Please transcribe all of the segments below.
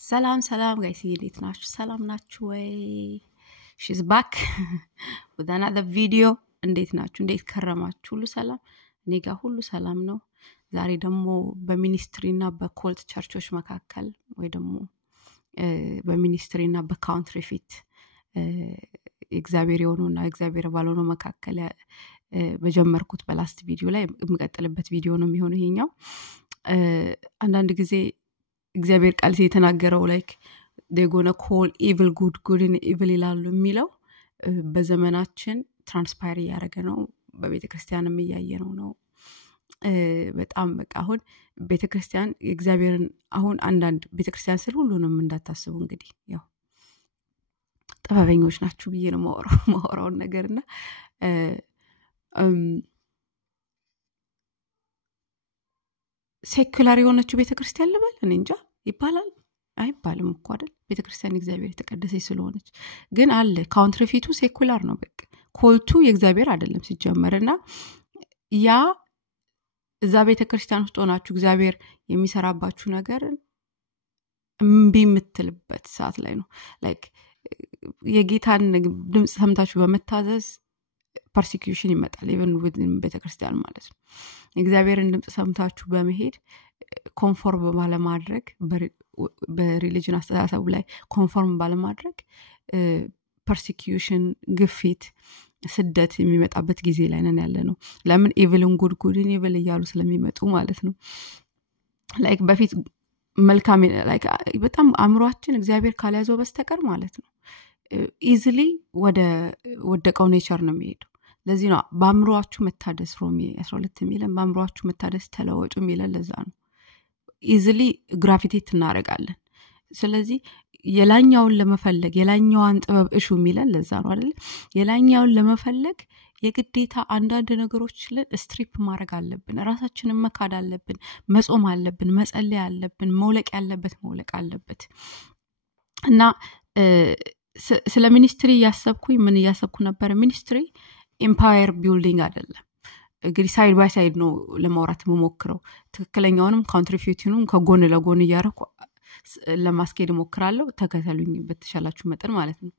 ሰላም ጋይስ እንዴት ናችሁ? ሰላም ናችሁ ወይ? she's back with another video እንዴት ናችሁ? እንዴት ከረማችሁ? ሁሉ ሰላም? እኔ ጋር ሁሉ ሰላም ነው። ዛሬ ደግሞ በሚኒስትሪና በኮልት ቸርቾች መካከል ወይ ደግሞ በሚኒስትሪና በካውንትሪፊት እግዚአብሔር የሆነውና እግዚአብሔር ባልሆነው መካከል በጀመርኩት በላስት ቪዲዮ ላይ የምቀጥልበት ቪዲዮ ነው የሚሆነው ይሄኛው። አንዳንድ ጊዜ እግዚአብሔር ቃል የተናገረው like they're going to call evil good and evil ይላሉ የሚለው በዘመናችን ትራንስፓየር ያደረገ ነው። በቤተክርስቲያንም ያያየነው ነው። በጣም በቃ አሁን ቤተክርስቲያን እግዚአብሔርን አሁን አንዳንድ ቤተክርስቲያን ስለ ሁሉንም እንዳታስቡ እንግዲህ ያው ጥበበኞች ናችሁ ብዬ ነው ማወራው ነገርና ሴኩላር የሆነችው ቤተክርስቲያን ልበል እኔ እንጃ ይባላል አይባልም እኮ አይደል? ቤተክርስቲያን እግዚአብሔር የተቀደሰች ስለሆነች ግን አለ ካውንትሪፊቱ ሴኩላር ነው። በቃ ኮልቱ የእግዚአብሔር አይደለም ሲጀመርና ያ እዛ ቤተክርስቲያን ውስጥ ሆናችሁ እግዚአብሔር የሚሰራባችሁ ነገር እምቢ የምትልበት ሰዓት ላይ ነው። ላይክ የጌታን ድምጽ ሰምታችሁ በመታዘዝ persecution ይመጣል even within ቤተክርስቲያን ማለት ነው። እግዚአብሔርን ድምጽ ሰምታችሁ በመሄድ ኮንፎርም ባለማድረግ በሪሊጅን አስተሳሰብ ላይ ኮንፎርም ባለማድረግ persecution ግፊት ስደት የሚመጣበት ጊዜ ላይ ነን ያለነው። ለምን ኢቪልን ጉድን ኢቪል እያሉ ስለሚመጡ ማለት ነው። ላይክ በፊት መልካም ላይክ በጣም አእምሮአችን እግዚአብሔር ካልያዘው በስተቀር ማለት ነው ኢዚሊ ወደቀው ኔቸር ነው የሚሄደው። ለዚህ ነው በአእምሮአችሁ መታደስ ሮሜ 12 የሚለን በአእምሮአችሁ መታደስ ተለወጡ የሚለን ለዛ ነው። ኢዚሊ ግራቪቴት እናረጋለን። ስለዚህ የላኛውን ለመፈለግ የላኛውን ጥበብ እሹ የሚለን ለዛ ነው አይደል? የላኛውን ለመፈለግ የግዴታ አንዳንድ ነገሮችን ስትሪፕ ማድረግ አለብን። ራሳችንን መካድ አለብን። መጾም አለብን። መጸለይ አለብን። መውለቅ ያለበት መውለቅ አለበት። እና ስለ ሚኒስትሪ ያሰብኩኝ ምን ያሰብኩ ነበር? ሚኒስትሪ ኤምፓየር ቢልዲንግ አይደለም። እንግዲህ ሳይድ ባይ ሳይድ ነው ለማውራት መሞክረው። ትክክለኛውንም ካውንትሪፊዩቲኑም ከጎን ለጎን እያረኩ ለማስኬድ ሞክራለሁ። ተከታተሉኝ በተሻላችሁ መጠን ማለት ነው።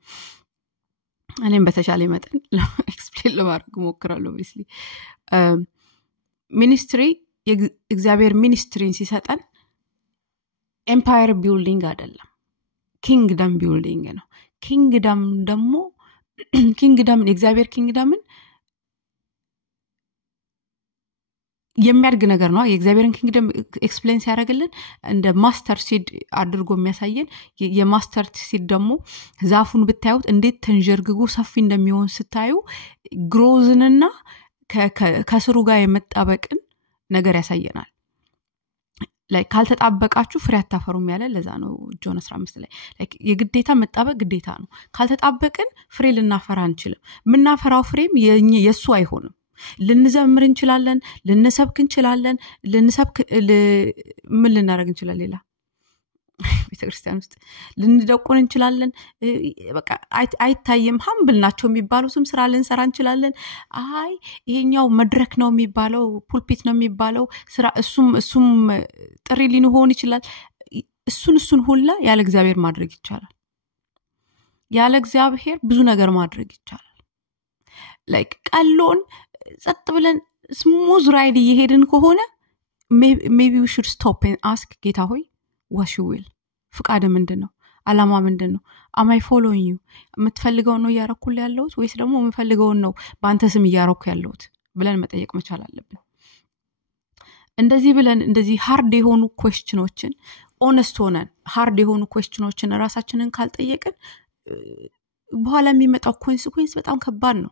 እኔም በተሻለ መጠን ኤክስፕሌን ለማድረግ ሞክራለሁ። ኦብቪስሊ ሚኒስትሪ እግዚአብሔር ሚኒስትሪን ሲሰጠን ኤምፓየር ቢልዲንግ አይደለም፣ ኪንግደም ቢልዲንግ ነው። ኪንግደም ደግሞ ኪንግደምን እግዚአብሔር ኪንግደምን የሚያድግ ነገር ነው። የእግዚአብሔርን ኪንግደም ኤክስፕሌን ሲያደርግልን እንደ ማስተር ሲድ አድርጎ የሚያሳየን የማስተር ሲድ ደግሞ ዛፉን ብታዩት እንዴት ተንጀርግጎ ሰፊ እንደሚሆን ስታዩ ግሮዝንና ከስሩ ጋር የመጣበቅን ነገር ያሳየናል። ላይክ ካልተጣበቃችሁ ፍሬ አታፈሩም ያለ ለዛ ነው ጆን 15 ላይ ላይክ የግዴታ መጣበቅ ግዴታ ነው። ካልተጣበቅን ፍሬ ልናፈራ አንችልም። ምናፈራው ፍሬም የሱ አይሆንም። ልንዘምር እንችላለን፣ ልንሰብክ እንችላለን፣ ምን ልናደርግ እንችላለን? ሌላ ቤተክርስቲያን ውስጥ ልንደቆን እንችላለን። በቃ አይታየም ሀምብል ናቸው የሚባሉትም ስራ ልንሰራ እንችላለን። አይ ይሄኛው መድረክ ነው የሚባለው ፑልፒት ነው የሚባለው ስራ እሱም ጥሪ ሊሆን ይችላል። እሱን ሁላ ያለ እግዚአብሔር ማድረግ ይቻላል። ያለ እግዚአብሔር ብዙ ነገር ማድረግ ይቻላል። ላይክ ቀሎን ጸጥ ብለን ስሙዝ ራይድ እየሄድን ከሆነ maybe we should stop and ask ጌታ ሆይ what you will ፍቃድ ምንድነው? አላማ ምንድነው? am I following you? የምትፈልገው ነው ያረኩል ያለሁት ወይስ ደግሞ የምፈልገው ነው በአንተ ስም ያረኩ ያለሁት ብለን መጠየቅ መቻል አለብን። እንደዚህ ብለን እንደዚህ ሃርድ የሆኑ ኩዌስችኖችን ኦነስት ሆነን ሃርድ የሆኑ ኩዌስችኖችን ራሳችንን ካልጠየቅን በኋላ የሚመጣው ኮንሲኩዌንስ በጣም ከባድ ነው።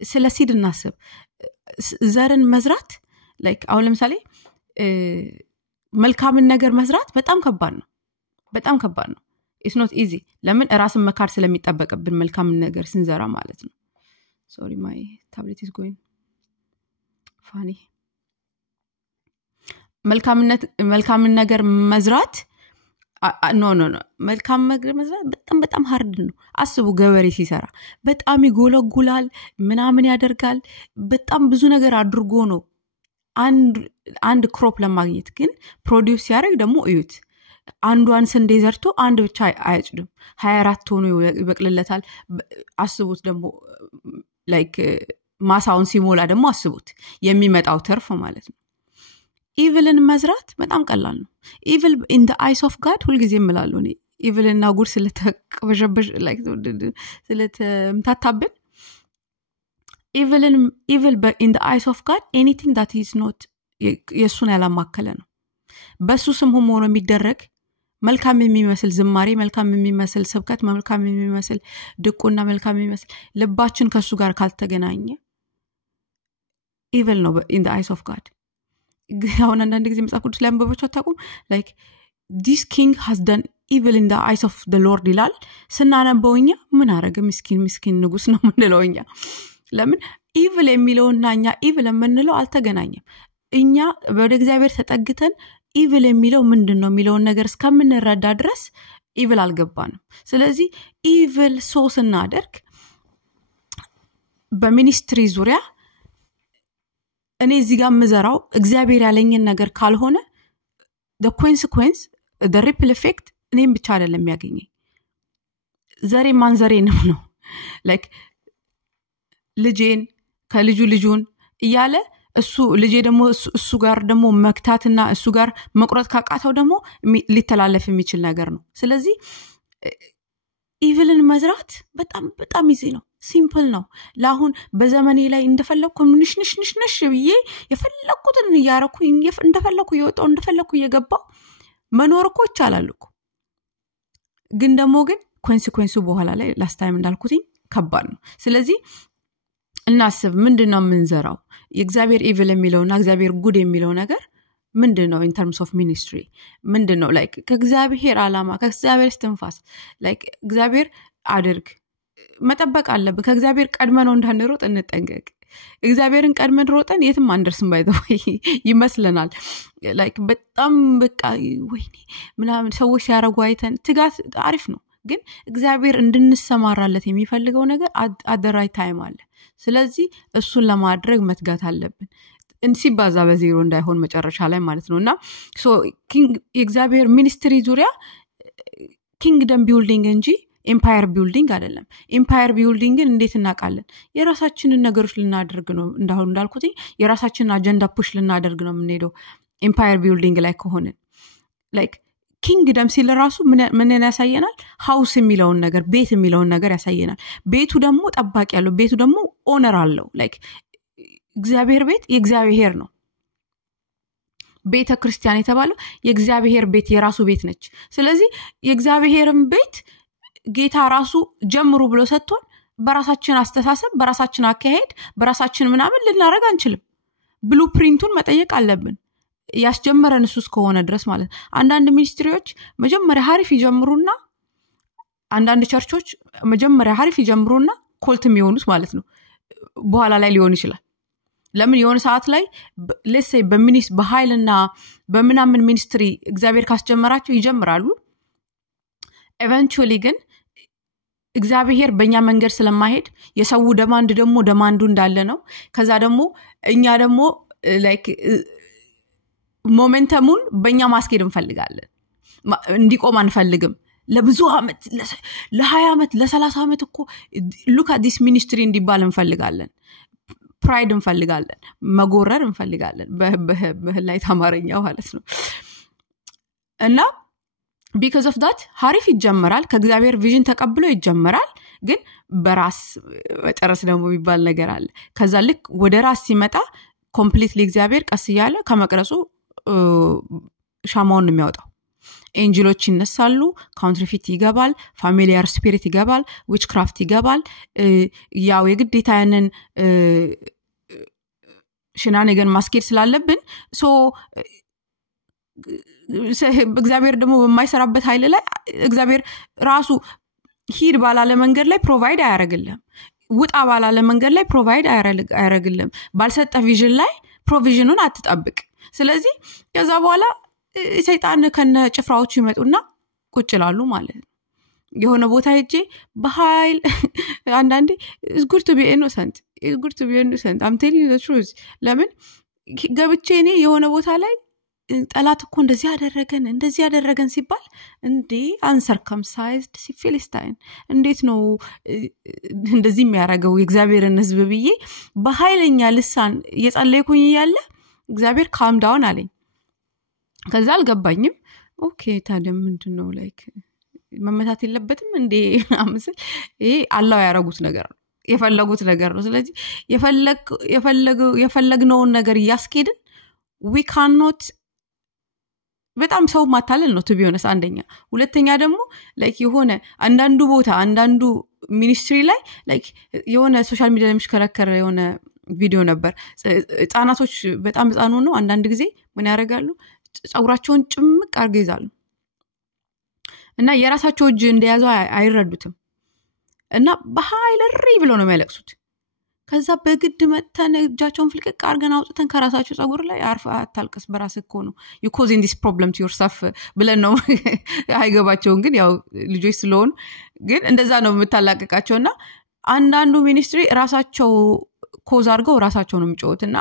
ስለ ሲድ እናስብ። ዘርን መዝራት ላይክ አሁን ለምሳሌ መልካምን ነገር መዝራት በጣም ከባድ ነው። በጣም ከባድ ነው። it's not easy። ለምን ራስን መካድ ስለሚጠበቅብን መልካምን ነገር ስንዘራ ማለት ነው። sorry my tablet is going funny። መልካምን ነገር መዝራት ኖ መልካም መዝራት በጣም ሃርድ ነው። አስቡ ገበሬ ሲሰራ በጣም ይጎለጉላል ምናምን ያደርጋል። በጣም ብዙ ነገር አድርጎ ነው አንድ ክሮፕ ለማግኘት ግን ፕሮዲዩስ ያደርግ ደግሞ እዩት አንዷን ስንዴ ዘርቶ አንድ ብቻ አያጭድም 24 ሆኖ ይበቅልለታል አስቡት ደግሞ ላይክ ማሳውን ሲሞላ ደግሞ አስቡት የሚመጣው ተርፍ ማለት ነው ኢቪልን መዝራት በጣም ቀላል ነው ኢቪል in the eyes of God ሁልጊዜ እምላለሁ እኔ ኢቪልና ጉድ ስለተቀበጀበጅ ላይክ ስለተምታታብን evil but in the eyes of God anything that is not የሱን ያላማከለ ነው በሱ ስም ሆኖ የሚደረግ መልካም የሚመስል ዝማሬ መልካም የሚመስል ስብከት መልካም የሚመስል ድቁና መልካም የሚመስል ልባችን ከሱ ጋር ካልተገናኘ evil ነው in the eyes of God አሁን አንዳንድ ጊዜ መጽሐፍ ቅዱስ ላይ አንበባቸው አታውቁም like this king has done evil in the eyes of the Lord ይላል ስናነበውኛ ምን አረገ ምስኪን ንጉስ ነው ምንለውኛ ለምን evil የሚለውና እኛ evil የምንለው አልተገናኘም እኛ ወደ እግዚአብሔር ተጠግተን evil የሚለው ምንድነው የሚለው ነገር እስከምንረዳ ድረስ evil አልገባንም ስለዚህ evil ሶስና አደርግ በሚኒስትሪ ዙሪያ እኔ እዚህ ጋር መዘራው እግዚአብሔር ያለኝን ነገር ካልሆነ the consequence the ripple effect እኔም ብቻ አይደለም የሚያገኘኝ ዘሬ ማንዘሬንም ነው like ልጄን ከልጁን እያለ እሱ ልጄ ደግሞ እሱ ጋር ደግሞ መክታትና እሱ ጋር መቁረጥ ካቃተው ደግሞ ሊተላለፍ የሚችል ነገር ነው ስለዚህ ኢቪልን መዝራት በጣም ኢዚ ነው ሲምፕል ነው ለአሁን በዘመኔ ላይ እንደፈለኩ ንሽንሽ ብዬ የፈለኩትን ያረኩ እንደፈለኩ ይወጣው እንደፈለኩ እየገባው መኖር እኮ ይቻላል እኮ ግን ኮንሲኩዌንሱ በኋላ ላይ ላስት ታይም እንዳልኩትኝ ከባድ ነው ስለዚህ እናስብ ምንድነው ምንዘራው የእግዚአብሔር ኢቪል የሚለውና እግዚአብሔር ጉድ የሚለው ነገር ምንድነው in terms of ministry ምንድነው like ከእግዚአብሔር ዓላማ ከእግዚአብሔር ስትንፋስ like እግዚአብሔር አድርግ መጠበቅ አለብን ከእግዚአብሔር ቀድመነው እንዳንሮጥ እንጠንቀቅ እግዚአብሔርን ቀድመን ሮጠን የትም አንደርስም ባይዘው ይመስለናል like በጣም በቃ ወይኔ ምናምን ሰዎች ያረጉ አይተን ትጋት አሪፍ ነው ግን እግዚአብሔር እንድንሰማራለት የሚፈልገው ነገር at the right time አለ ስለዚህ እሱን ለማድረግ መትጋት አለብን እንሲባዛ በዜሮ እንዳይሆን መጨረሻ ላይ ማለት ነውና ሶ እግዚአብሔር ሚኒስትሪ ዙሪያ ኪንግደም ቢልዲንግ እንጂ ኤምፓየር ቢልዲንግ አይደለም ኤምፓየር ቢልዲንግን እንዴት እናቃለን የራሳችንን ነገሮች ልናደርግ ነው እንዳልኩት የራሳችንን አጀንዳ ፑሽ ልናደርግ ነው የምንሄደው ኤምፓየር ቢልዲንግ ላይ ከሆነ like ኪንግደም ሲል ራሱ ምን ያሳየናል ሃውስ የሚለውን ነገር ቤት የሚለውን ነገር ያሳየናል ቤቱ ደግሞ ጠባቂ ያለው ቤቱ ደግሞ ኦነር አለው like እግዚአብሔር ቤት የእግዚአብሔር ነው ቤተ ክርስቲያን የተባለው የእግዚአብሔር ቤት የራሱ ቤት ነች ስለዚህ የእግዚአብሔርን ቤት ጌታ ራሱ ጀምሩ ብሎ ሰጥቶን በራሳችን አስተሳሰብ በራሳችን አካሄድ በራሳችን ምናምን ልናረግ አንችልም ብሉፕሪንቱን መጠየቅ አለብን ያስጀመረን እሱስ ከሆነ ድረስ ማለት አንዳንድ ሚኒስትሪዎች መጀመሪያ ሐሪፍ ይጀምሩና አንዳንድ ቸርቾች መጀመሪያ ሐሪፍ ይጀምሩና ኮልት የሚሆኑት ማለት ነው በኋላ ላይ ሊሆን ይችላል ለምን የሆነ ሰዓት ላይ let's say በኃይልና በመናምን ሚኒስትሪ እግዚአብሔር ካስጀመራቸው ይጀምራሉ eventually ግን እግዚአብሔር በእኛ መንገድ ስለማይሄድ የሰው ደማንዱ እንዳለ ነው ከዛ ደግሞ እኛ ደግሞ like ሞመንተሙን በእኛ ማስኬድ እንፈልጋለን እንዲቆም አንፈልግም ለብዙ አመት ለ20 አመት ለ30 አመት እኮ look at this ministry እንዲባል እንፈልጋለን ፕራይድ እንፈልጋለን መጎረር እንፈልጋለን በህላይ ታማረኛው ማለት ነው እና because of that ሐሪፍ ይጀምራል ከእግዚአብሔር ቪዥን ተቀብሎ ይጀምራል ግን በራስ መጨረስ ደግሞ የሚባል ነገር አለ ከዛ ልክ ወደ ራስ ሲመጣ ኮምፕሊትሊ እግዚአብሔር ቀስ ይያለ ከመቅረጹ ሻማውን የሚያወጣው ኤንጅሎች ይነሳሉ ካውንትሪፊት ይገባል ፋሚሊያር ስፒሪት ይገባል ዊችክራፍት ይገባል ያው የግዴታ ያንን ሽናነገን ማስኬድ ስላለብን ሶ እግዚአብሔር ደግሞ በማይሰራበት ኃይል ላይ እግዚአብሔር ራሱ ሂድ ባላለ መንገድ ላይ ፕሮቫይድ አያረግልም ውጣ ባላለ መንገድ ላይ ፕሮቫይድ አያረግልም ባልሰጠ ቪዥን ላይ ፕሮቪዥኑን አትጠብቅ ስለዚህ ከዛ በኋላ ሰይጣን ከነ ጭፍራዎቹ ይመጡና ቁጭ ይላሉ ማለት ነው የሆነ ቦታ ሄጄ በኃይል አንዳንዴ is good to be innocent I'm telling you the truth ለምን ገብቼ እኔ የሆነ ቦታ ላይ ጠላት እኮ እንደዚህ ያደረገን ሲባል እንዴ አንሰርከምሳይዝድ ሲፊሊስታይን እንዴት ነው እንደዚህ የሚያደርገው የእግዚአብሔርን ሕዝብ ብዬ በኃይለኛ ልሳን እየጸለይኩኝ ያለ እግዚአብሔር ካም ዳውን አለኝ። ከዛ አልገባኝም። ኦኬ ታዲያ ምንድነው ላይክ መመታት የለበትም እንዴ አምስል ይሄ አላህ ያረጉት ነገር ነው የፈለጉት ነገር ነው። ስለዚህ የፈለግነውን ነገር ያስኬድን we cannot በጣም ሰው ማታለል ነው to be honest አንደኛ። ሁለተኛ ደግሞ ላይክ የሆነ አንዳንዱ ቦታ አንዳንዱ ሚኒስትሪ ላይ ላይክ የሆነ ሶሻል ሚዲያ ላይ ምሽከረከረ የሆነ ቪዲዮ ነበር። ህፃናቶች በጣም ህፃኑ ነው አንዳንድ ጊዜ ምን ያደርጋሉ ጸጉራቸውን ጭምቅ አርገው ይዛሉ እና የራሳቸው እጅ እንደያዘው አይረዱትም እና በኃይል ሪ ብለው ነው የሚያለቅሱት። ከዛ በግድ መተን እጃቸውን ፍልቅቅ አርገን አውጥተን ከራሳቸው ጸጉር ላይ አርፋ አታልቅስ በራስህ እኮ ነው you causing this problem to yourself ብለን ነው አይገባቸውም። ግን ያው ልጆች ስለሆኑ ግን እንደዛ ነው የምታላቀቃቸውና አንዳንዱ ሚኒስትሪ ራሳቸው ኮዝ አድርገው ራሳቸው ነው የሚጮሁትና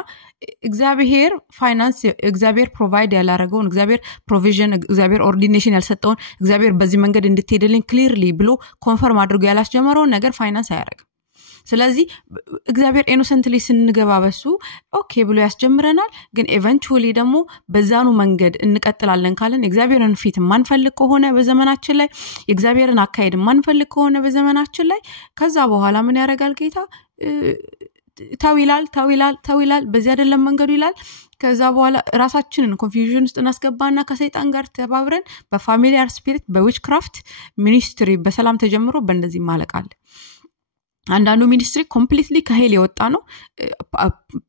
እግዚአብሔር ፋይናንስ እግዚአብሔር ፕሮቫይድ ያላረገውን እግዚአብሔር ፕሮቪዥን እግዚአብሔር ኦርዲኔሽን ያልሰጠውን እግዚአብሔር በዚህ መንገድ እንድትሄድልኝ ክሊርሊ ብሎ ኮንፈርም አድርጎ ያላስጀመረውን ነገር ፋይናንስ አያረግም። ስለዚህ እግዚአብሔር ኢኖሰንትሊ ስንገባ በሱ ኦኬ ብሎ ያስጀምረናል። ግን ኢቨንቹሊ ደግሞ በዛኑ መንገድ እንቀጥላለን ካለን እግዚአብሔርን ፊት ማንፈልግ ከሆነ በዘመናችን ላይ እግዚአብሔርን አካሄድ ማንፈልግ ከሆነ በዘመናችን ላይ ከዛ በኋላ ምን ያደርጋል ጌታ ታዊላል በዚህ አይደለም መንገዱ ይላል። ከዛ በኋላ ራሳችንን ኮንፊውዥን ውስጥ እናስገባና ከሰይጣን ጋር ተባብረን በፋሚሊያር ስፒሪት በዊችክራፍት ሚኒስትሪ በሰላም ተጀምሮ በእንደዚህ ማለቃል። አንዳንዱ ሚኒስትሪ ኮምፕሊትሊ ከሄል የወጣ ነው።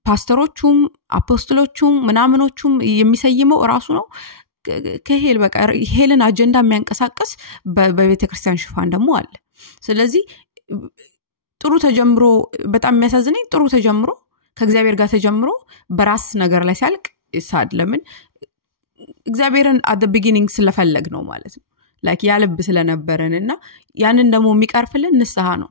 ፓስተሮቹም አፖስቶሎቹም ምናምኖቹም የሚሰይመው ራሱ ነው ከሄል በቃ ሄልን አጀንዳ የሚያንቀሳቅስ በቤተክርስቲያን ሽፋን ደግሞ አለ። ስለዚህ ጥሩ ተጀምሮ በጣም የሚያሳዝነኝ ጥሩ ተጀምሮ ከእግዚአብሔር ጋር ተጀምሮ በራስ ነገር ላይ ሲያልቅ ይሳድ ለምን እግዚአብሔርን at the beginning ስለፈለግ ነው ማለት ነው ላይክ ያልብ ስለነበረንና ያንን ደግሞ የሚቀርፍልን ንስሐ ነው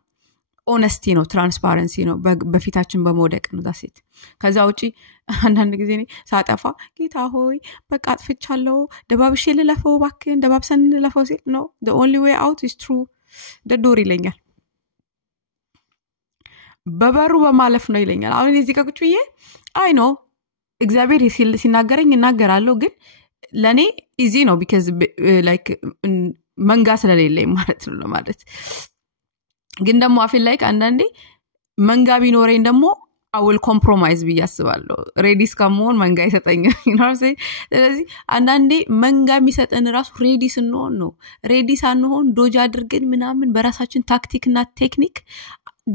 ኦነስቲ ነው ትራንስፓረንሲ ነው በፊታችን በመውደቅ ነው ዳሴት። ከዛ ውጪ አንዳንድ ጊዜ እኔ ሳጠፋ ጌታ ሆይ በቃ አጥፍቻለሁ ደባብሼ ልለፈው ባክን ደባብሰን ልለፈው ሲል ነው the only way out is through the door ይለኛል። በበሩ በማለፍ ነው ይለኛል። አሁን እዚህ ጋር ቁጭ ብዬ አይ ኖ እግዚአብሔር ሲናገረኝ እናገራለሁ ግን ለኔ ኢዚ ነው because like መንጋ ስለሌለኝ ማለት ነው ማለት ግን ደግሞ አፊል ላይክ አንዳንዴ መንጋ ቢኖረኝ ደግሞ I will compromise ብያስባለሁ ሬዲስ ከመሆን መንጋ ይሰጠኛል you know what I'm saying። ስለዚህ አንዳንዴ መንጋ የሚሰጠን ራሱ ሬዲ ስንሆን ነው። ሬዲ ሳንሆን ዶጅ አድርገን ምናምን በራሳችን ታክቲክና ቴክኒክ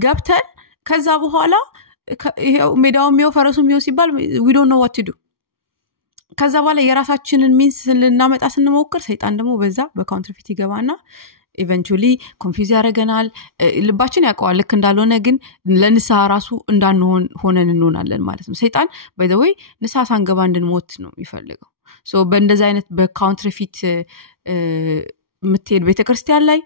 ገብተን ከዛ በኋላ ይሄው ሜዳው የሚው ፈረሱ የሚው ሲባል we don't know what to do። ከዛ በኋላ የራሳችንን ሚንስ ልናመጣ ስንሞክር ሰይጣን ደግሞ በዛ በካውንተርፊት ይገባና eventually confuse ያረጋናል። ልባችን ያውቀዋል ልክ እንዳልሆነ ግን ለንስሐ ራሱ እንዳንሆን ሆነን እንሆናለን ማለት ነው። ሰይጣን by the way ንስሐ ሳንገባ እንድንሞት ነው የሚፈልገው። ሶ በእንደዛ አይነት በካውንተርፊት ምትሄድ ቤተክርስቲያን ላይ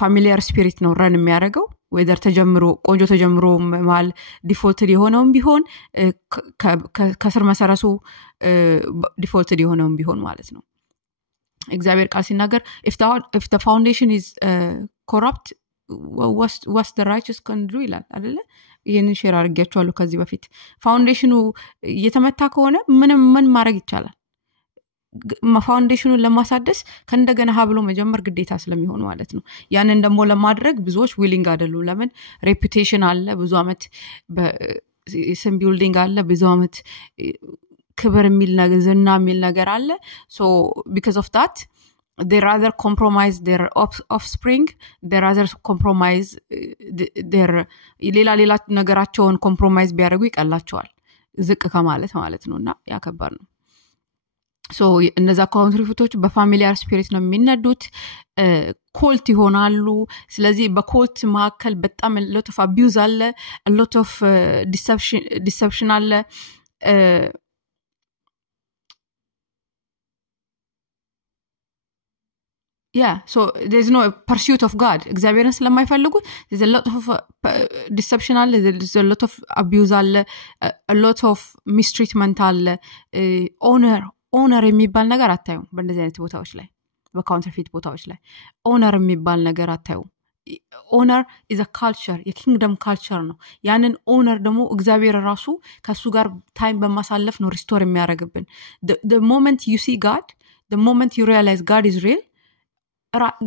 ፋሚሊያር ስፒሪት ነው ረን የሚያደርገው ወይዘር ተጀምሮ ቆንጆ ተጀምሮ ማል ዲፎልትድ የሆነውም ቢሆን ከስር መሰረቱ ዲፎልትድ የሆነውም ቢሆን ማለት ነው። እግዚአብሔር ቃል ሲናገር if the foundation is corrupt what's the righteous can do ይላል አይደለ? ይሄንን ሼር አድርጌያችኋለሁ ከዚህ በፊት። ፋውንዴሽኑ እየተመታ ከሆነ ምን ማድረግ ይቻላል? ፋውንዴሽኑን ለማሳደስ ከእንደገና ሀብሎ መጀመር ግዴታ ስለሚሆን ማለት ነው። ያንን ደግሞ ለማድረግ ብዙዎች ዊሊንግ አይደሉም። ለምን ሬፑቴሽን አለ ብዙ አመት በስም ቢልዲንግ አለ ብዙ አመት ክብር የሚል ነገር ዝና የሚል ነገር አለ። so because of that they rather compromise their offspring they rather compromise their ሌላ ነገራቸውን ኮምፕሮማይዝ ቢያደርጉ ይቀላቸዋል ዝቅ ከማለት ማለት ነውና ያከባድ ነው። so እነዛ ካውንትሪፊቶች በፋሚሊያር ስፒሪት ነው የሚነዱት ኮልት ይሆናሉ። ስለዚህ በኮልት መካከል በጣም lot of abuse አለ lot of deception አለ yeah so there's no pursuit of God እግዚአብሔርን ስለማይፈልጉ there's a lot of deception አለ there's a lot of abuse አለ a lot of mistreatment አለ ኦነር የሚባል ነገር አታዩም በእንደዚህ አይነት ቦታዎች ላይ በካውንተርፊት ቦታዎች ላይ ኦነር የሚባል ነገር አታዩም ኦነር is a culture የኪንግደም ካልቸር ነው ያንን ኦነር ደግሞ እግዚአብሔር ራሱ ከሱ ጋር ታይም በማሳለፍ ነው ሪስቶር የሚያደርግብን the moment you see God the moment you realize God is real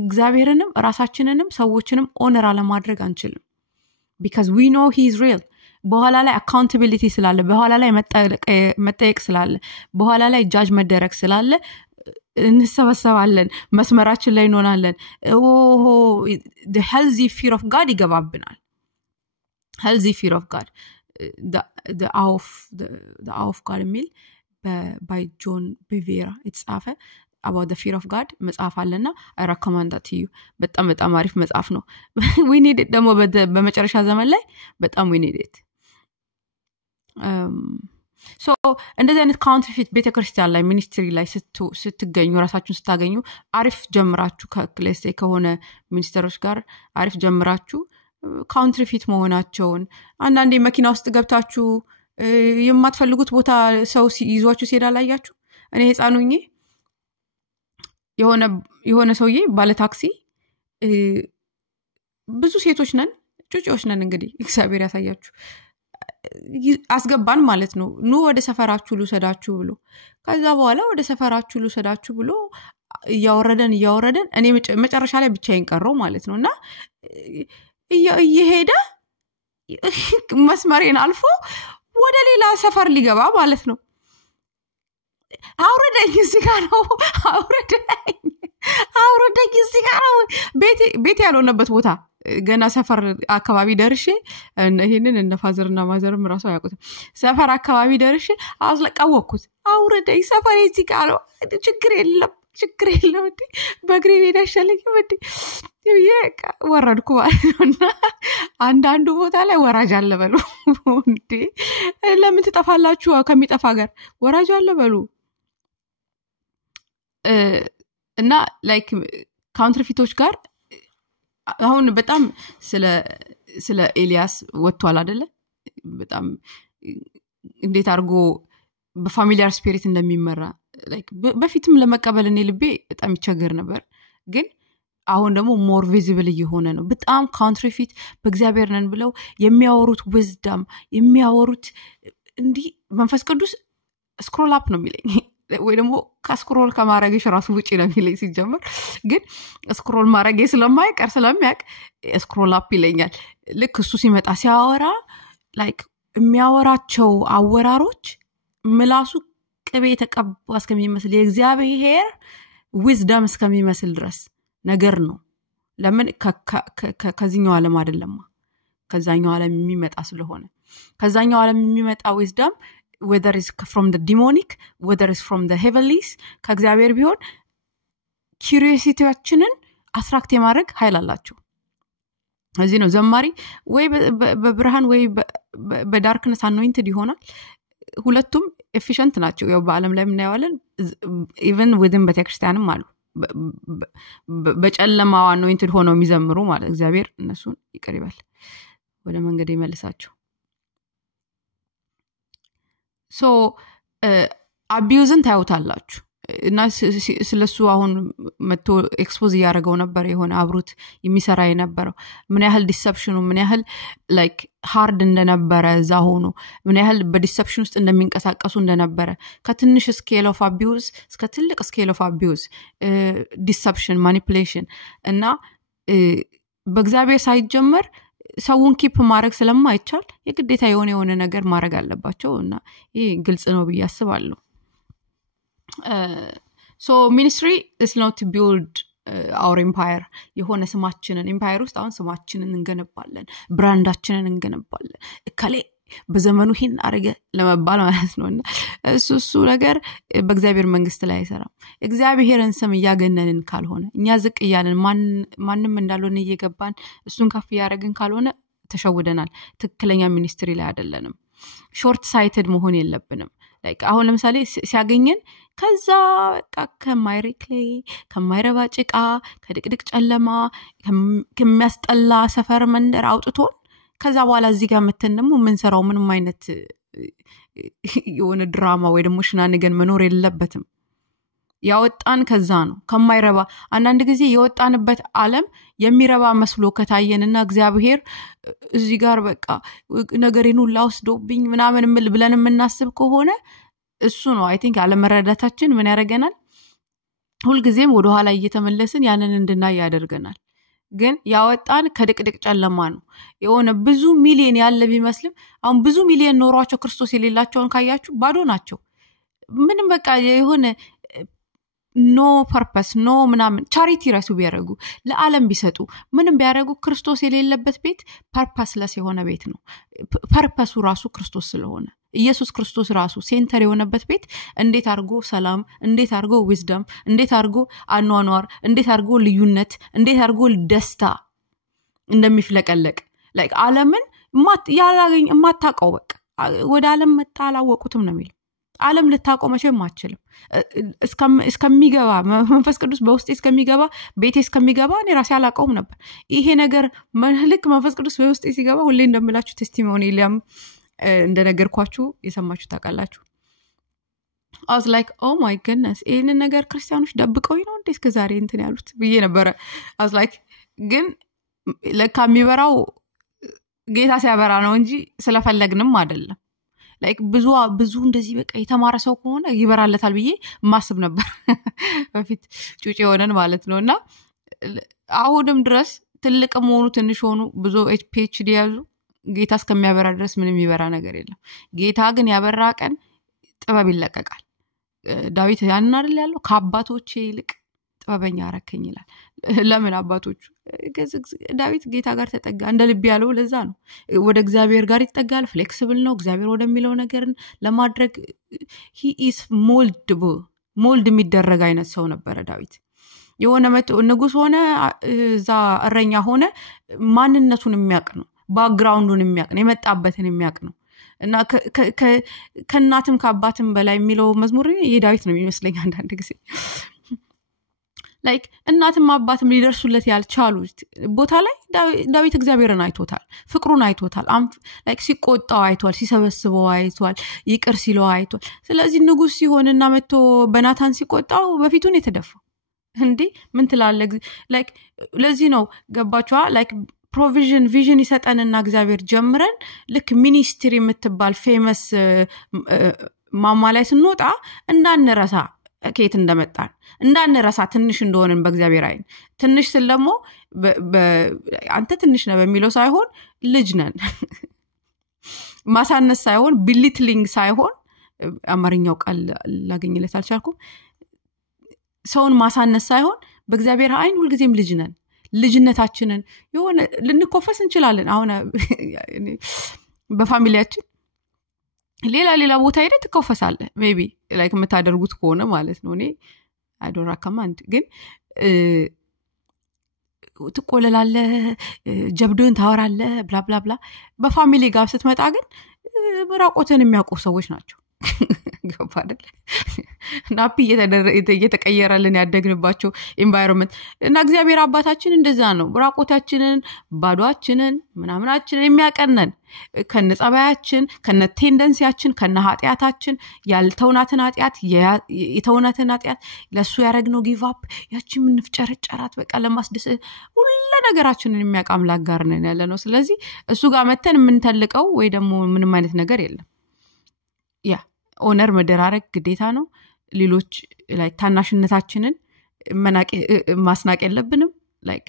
እግዚአብሔርንም ራሳችንንም ሰዎችንም ኦነር አለማድረግ አንችልም because we know he is real በኋላ ላይ አካውንታቢሊቲ ስላለ በኋላ ላይ መጠየቅ ስላለ በኋላ ላይ ጃጅ መደረግ ስላለ እንሰበሰባለን መስመራችን ላይ እንሆናለን the healthy fear of God ይገባብናል healthy fear of God the awe of God የሚል by John Bevere የተጻፈ about the fear of God መጽሐፍ አለና I recommend that to you በጣም አሪፍ መጽሐፍ ነው we need it ደግሞ በመጨረሻ ዘመን ላይ በጣም we need it so እንደዚህ አይነት ካውንተርፊት ቤተክርስቲያን ላይ ሚኒስትሪ ላይ ስትገኙ ራሳችሁን ስታገኙ አሪፍ ጀምራችሁ ከክሌስ ከሆነ ሚኒስተሮች ጋር አሪፍ ጀምራችሁ ካውንተርፊት መሆናቸውን አንዳንዴ መኪና ውስጥ ገብታችሁ የማትፈልጉት ቦታ ሰው ይዟችሁ ሲሄዳላያችሁ እኔ ህፃኑኝ የሆነ ሰውዬ ባለ ታክሲ ብዙ ሴቶች ነን ጩጮች ነን እንግዲህ እግዚአብሔር ያሳያችሁ አስገባን ማለት ነው ኑ ወደ ሰፈራችሁ ልውሰዳችሁ ብሎ ከዛ በኋላ ወደ ሰፈራችሁ ልውሰዳችሁ ብሎ እያወረደን እኔ መጨረሻ ላይ ብቻዬን ቀረው ማለት ነውና እየሄደ መስመሬን አልፎ ወደ ሌላ ሰፈር ሊገባ ማለት ነው አውረደኝ እዚህ ጋር ነው አውረደኝ እዚህ ጋር ነው ቤት ያልሆነበት ቦታ ገና ሰፈር አካባቢ ደርሼ ይሄንን እነ ፋዘርና ማዘርም ራሱ ያውቁት ሰፈር አካባቢ ደርሼ አውዝለቀወኩት አውረደኝ ሰፈር እዚህ ጋር ነው ችግር የለም እንዴ በእግሬ ሄዳ ሸለኝ እንዴ ወረድኩ እና አንዳንዱ ቦታ ላይ ወራጅ አለ በሉ እንዴ ለምን ትጠፋላችሁ ከሚጠፋ ጋር ወራጅ አለ በሉ እና ላይክ ካውንተርፊቶች ጋር አሁን በጣም ስለ ኤልያስ ወጥቷል አይደለ በጣም እንዴት አርጎ በፋሚሊያር ስፒሪት እንደሚመራ ላይክ በፊትም ለመቀበል እኔ ልቤ በጣም ይቸገር ነበር ግን አሁን ደግሞ ሞር ቪዚብል እየሆነ ነው በጣም ካውንተርፊት በእግዚአብሔር ነን ብለው የሚያወሩት ዊዝደም የሚያወሩት እንዲ መንፈስ ቅዱስ ስክሮል አፕ ነው የሚለኝ ወይ ደግሞ ከስክሮል ከማረግሽ ራሱ ውጪ ነው የሚለኝ ሲጀመር ግን ስክሮል ማረጌ ስለማይቀር ስለሚያቅ ስክሮል አፕ ይለኛል ልክ እሱ ሲመጣ ሲያወራ ላይክ የሚያወራቸው አወራሮች ምላሱ ቅቤ ተቀባ እስከሚመስል የእግዚአብሔር ዊዝደም እስከሚመስል ድረስ ነገር ነው ለምን ከዚህኛው ዓለም አይደለም ከዛኛው ዓለም የሚመጣ ስለሆነ ከዛኛው ዓለም የሚመጣ wisdom whether is from the demonic whether is from the heavenlies ከእግዚአብሔር ቢሆን curiosity-ያችንን አትራክት የማድረግ ኃይል አላቸው እዚህ ነው ዘማሪ ወይ በብርሃን ወይ በዳርክነስ anointed ይሆናል ሁለቱም efficient ናቸው ያው በአለም ላይ እናያለን even within ቤተክርስቲያንም አሉ በጨለማው anointed ሆነው የሚዘምሩ ማለት እግዚአብሔር እነሱን ይቅር ይበል ወደ መንገድ ይመልሳቸው so abuse-ን ታዩታላችሁ እና ስለሱ አሁን መጥቶ ኤክስፖዝ ያደረገው ነበር የሆነ አብሩት የሚሰራ የነበረው ምን ያህል ዲሰፕሽኑ ምን ያህል ላይክ ሃርድ እንደነበረ እዛ ሆኖ ምን ያህል በዲሰፕሽን ውስጥ እንደሚንቀሳቀሱ እንደነበረ ከትንሽ ስኬል ኦፍ አቢዩዝ እስከ ትልቅ ስኬል ኦፍ አቢዩዝ ዲሰፕሽን ማኒፑሌሽን እና በእግዚአብሔር ሳይጀመር ሰውን ኪፕ ማድረግ ስለማይቻል የግዴታ የሆነ ነገር ማድረግ አለባቸው እና ይሄ ግልጽ ነው ብዬ አስባለሁ so ministry is not to build our empire የሆነ ስማችንን empire ውስጥ አሁን ስማችንን እንገነባለን ብራንዳችንን እንገነባለን እከሌ በዘመኑ ይሄን አረገ ለመባል ማለት ነውና እሱ ነገር በእግዚአብሔር መንግስት ላይ አይሰራም እግዚአብሔርን ስም ያገነንን ካልሆነ እኛ ዝቅ ይያለን ማንንም እንዳልሆነ እየገባን እሱን ከፍ ያረግን ካልሆነ ተሸውደናል ትክክለኛ ሚኒስትሪ ላይ አይደለንም ሾርት ሳይትድ መሆን የለብንም ላይክ አሁን ለምሳሌ ሲያገኘን ከዛ ከማይሪክሌ ከማይረባ ጭቃ ከድቅድቅ ጨለማ ከሚያስጠላ ሰፈር መንደር አውጥቶን ከዛ በኋላ እዚህ ጋር መተን ደግሞ ምን ሰራው ምንም አይነት የሆነ ድራማ ወይ ደግሞ ሽናንገን መኖር የለበትም ያወጣን ከዛ ነው ከማይረባ አንዳንድ ጊዜ የወጣንበት ዓለም የሚረባ መስሎ ከታየንና እግዚአብሔር እዚህ ጋር በቃ ነገሬን ሁሉ አውስዶብኝ ምናምን ብለን የምናስብ ከሆነ እሱ ነው አይ ቲንክ አለመረዳታችን ምን ያደርገናል ሁሉ ጊዜም ወደ ኋላ እየተመለስን ያንን እንድናይ ያደርገናል ግን ያወጣን ከድቅድቅ ጨለማ ነው የሆነ ብዙ ሚሊዮን ያለ ቢመስልም አሁን ብዙ ሚሊዮን ኖሯቸው ክርስቶስ የሌላቸውን ካያችሁ ባዶ ናቸው ምንም በቃ የሆነ ኖ ፐርፐስ ኖ ምናምን ቻሪቲ ራሱ ቢያረጉ ለዓለም ቢሰጡ ምንም ቢያረጉ ክርስቶስ የሌለበት ቤት ፐርፐስለስ የሆነ ቤት ነው ፐርፐሱ ራሱ ክርስቶስ ስለሆነ ኢየሱስ ክርስቶስ ራሱ ሴንተር የሆነበት ቤት እንዴት አርጎ ሰላም እንዴት አርጎ ዊዝደም እንዴት አርጎ አኗኗር እንዴት አርጎ ልዩነት እንዴት አርጎ ደስታ እንደሚፍለቀለቅ ላይክ ዓለምን ማታቀው በቃ ወደ ዓለም መጣ አላወቁትም ነው የሚል ዓለም ልታቆም መቼም አትችልም እስከሚገባ መንፈስ ቅዱስ በውስጤ እስከሚገባ ቤቴ እስከሚገባ እኔ ራሴ አላቀውም ነበር ይሄ ነገር መልክ መንፈስ ቅዱስ በውስጤ ሲገባ ሁሌ እንደምላችሁ ቴስቲሞኒ ሊያም እንደነገርኳችሁ የሰማችሁ ታውቃላችሁ I was like oh my goodness ይሄን ነገር ክርስቲያኖች ደብቀው ነው እንዴ እስከዛሬ እንትን ያሉት ብዬ ነበር I was like ግን ለካ የሚበራው ጌታ ሲያበራ ነው እንጂ ስለፈለግንም አይደለም ላይክ ብዙ እንደዚህ በቃ የተማረ ሰው ከሆነ ይበራለታል ብዬ ማስብ ነበር በፊት ጩጬ ሆነን ማለት ነውና አሁንም ድረስ ትልቅም ሆኑ ትንሽ ሆኑ ብዙ PhD ያዙ ጌታ እስከሚያበራ ድረስ ምንም ይበራ ነገር የለም ጌታ ግን ያበራ ቀን ጥበብ ይለቀቃል ዳዊት ያንን አይደል ያለው ከአባቶቼ ይልቅ ጥበበኛ አረከኝ ይላል ለምን አባቶቹ ዳዊት ጌታ ጋር ተጠጋ እንደ ልብ ያለው ለዛ ነው ወደ እግዚአብሔር ጋር ይጠጋል ፍሌክሲብል ነው እግዚአብሔር ወደሚለው ነገርን ለማድረግ he is mold የሚደረግ አይነት ሰው ነበር ዳዊት የሆነ ንጉስ ሆነ እዛ እረኛ ሆነ ማንነቱን የሚያውቅ ነው ባክግራውንዱን የሚያውቅ ነው የመጣበትን የሚያውቅ ነው እና ከእናትም ከአባትም በላይ የሚለው መዝሙር የዳዊት ነው የሚመስለኝ አንዳንድ ጊዜ ላይክ እናትም አባትም ሊደርሱለት ያልቻሉት ቦታ ላይ ዳዊት እግዚአብሔርን አይቶታል ፍቅሩን አይቶታል ላይክ ሲቆጣው አይቷል ሲሰበስበው አይቷል ይቅር ሲለው አይቷል ስለዚህ ንጉስ ሲሆንና መጥቶ በናታን ሲቆጣው በፊቱን የተደፋው እንዴ ምን ትላለ ላይክ ለዚህ ነው ገባችኋ ላይክ ቪዥን ይሰጠንና እግዚአብሔር ጀምረን ልክ ሚኒስትሪ የምትባል ፌመስ ማማ ላይ ስንወጣ እንዳንረሳ ከየት እንደመጣን እንዳንረሳ ትንሽ እንደሆነን በእግዚአብሔር አይን ትንሽ ስለሞ አንተ ትንሽ ነህ በሚለው ሳይሆን ልጅ ነን ማሳነስ ሳይሆን ቢሊትሊንግ ሳይሆን አማርኛው ቃል ላገኝለት አልቻልኩም ሰውን ማሳነስ ሳይሆን በእግዚአብሔር አይን ሁልጊዜም ልጅ ነን ልጅነታችንን የሆነ ልንኮፈስ እንችላለን አሁን በፋሚሊያችን ሌላ ቦታ ሄደ ተኮፈሳለ ሜቢ ላይክ የምታደርጉት ከሆነ ማለት ነው እኔ I don't recommend ግን ትቆለላለ ጀብዶን ታወራለ bla bla bla በፋሚሊ ጋር ስትመጣ ግን ራቆትን የሚያውቁ ሰዎች ናቸው ገባደል ናፒ እየተቀየረልን ያደግንባቸው ኢንቫይሮንመንት እና እግዚአብሔር አባታችን እንደዛ ነው ራቆታችንን ባዶአችንን ምናምናችንን የሚያቀነን ከነጸባያችን ከነቴንደንሲያችን ከነኃጢያታችን ያልተውናትን ኃጢያት የተውናትን ኃጢያት ለሱ ያረግነው ጊቭ አፕ ያቺ ምንፍጨረጨራት በቃ ለማስደሰት ሁሉ ነገራችንን የሚያውቅ አምላክ ጋር ነን ያለነው ስለዚህ እሱ ጋር መተን የምንተልቀው ወይ ደግሞ ምንም አይነት ነገር የለም ያ ኦነር መደራረግ ግዴታ ነው ሌሎች ላይክ ታናሽነታችንን ማስናቅ የለብንም ላይክ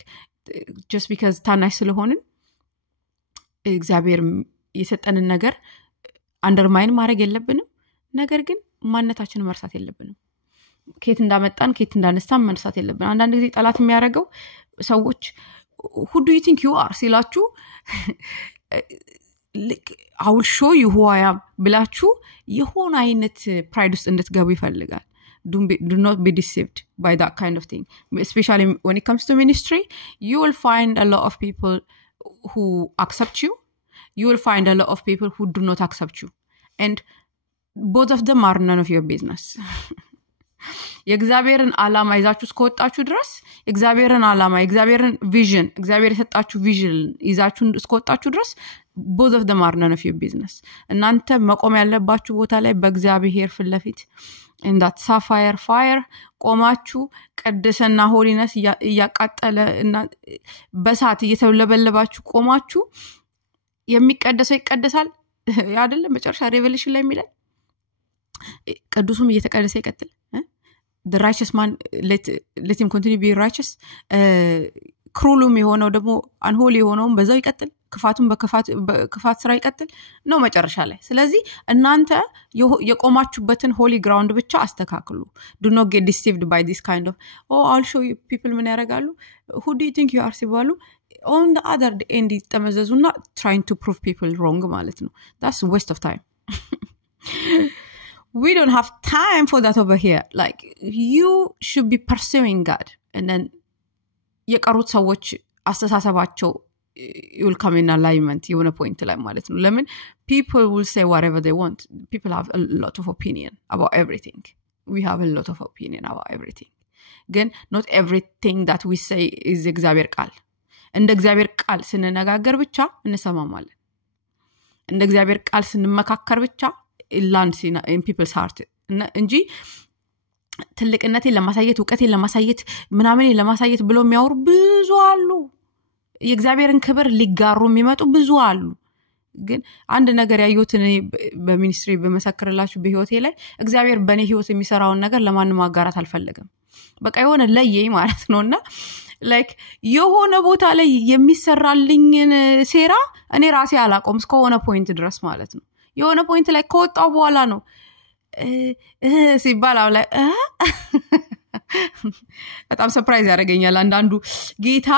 just because ታናሽ ስለሆንን እግዚአብሔር የሰጠንን ነገር አንደርማይን ማድረግ የለብንም ነገር ግን ማንነታችንን መርሳት የለብንም ከየት እንዳመጣን ከየት እንዳነሳን መርሳት የለብንም አንዳንድ ጊዜ ጠላት የሚያረጋው ሰዎች who do you think you are ሲላችሁ I will show you who I am ብላችሁ የሆነ አይነት pride ውስጥ እንድትገቡ ይፈልጋል do not be deceived by that kind of thing especially when it comes to ministry you will find a lot of people who accept you you will find a lot of people who do not accept you and both of them are none of your business የእግዚአብሔርን ዓላማ ይዛችሁ እስከወጣችሁ ድረስ የእግዚአብሔርን ዓላማ የእግዚአብሔርን ቪዥን እግዚአብሔር የሰጣችሁ ቪዥን ይዛችሁ እስከወጣችሁ ድረስ both of them are none of your business እናንተ መቆም ያለባችሁ ቦታ ላይ በእግዚአብሔር ፍለፊት in that sapphire fire ቆማችሁ ቅድስና ሆሊነስ ያቃጠለ እና በሳት እየተለበለባችሁ ቆማችሁ የሚቀደሰው ይቀደሳል አይደለ መጨረሻ ሬቨሌሽን ላይ የሚለው ቅዱሱም እየተቀደሰ ይቀጥል the righteous man let him continue be righteous ክሩሉም የሆነው ደግሞ አንሆሊ የሆነው በዛው ይቀጥል ክፋቱን በክፋት ስራ ይቀጥል ነው መጨረሻ ላይ ስለዚህ እናንተ የቆማችሁበትን ሆሊ ግራውንድ ብቻ አስተካክሉ do not get deceived by this kind of I'll show you people ምን ያረጋሉ who do you think you are ሲባሉ on the other end ተመዘዙና trying to prove people wrong ማለት ነው that's a waste of time we don't have time for that over here like you should be pursuing God and then የቀሩት ሰዎች አስተሳሰባቸው you'll come in alignment you want a point ላይ ማለት ነው ለምን people will say whatever they want people have a lot of opinion about everything we have a lot of opinion about everything ግን not everything that we say is እግዚአብሔር ቃል እንደ እግዚአብሔር ቃል ስንነጋገር ብቻ እንሰማማለን እንደ እግዚአብሔር ቃል ስንመካከር ብቻ lands in people's heart እንጂ ትልቅነቴን ለማሳየት ዕውቀቴን ለማሳየት ምናምን ለማሳየት ብሎ የሚያወሩ ብዙ አሉ የእግዚአብሔርን ክብር ሊጋሩ የሚመጡ ብዙ አሉ ግን አንድ ነገር ያዩት እኔ በሚኒስትሪ በመሰከረላችሁ በህይወቴ ላይ እግዚአብሔር በእኔ ህይወት የሚሰራውን ነገር ለማንም ማጋራት አልፈለገም በቃ የሆነ ለየይ ማለት ነውና like የሆነ ቦታ ላይ የሚሰራልኝን ሴራ እኔ ራሴ አላቆም እስከሆነ ፖይንት ድረስ ማለት ነው የሆነ ፖይንት ላይ ከወጣው በኋላ ነው ሲባል አለ በጣም ሰርፕራይዝ ያደርገኛል አንዳንዱ ጌታ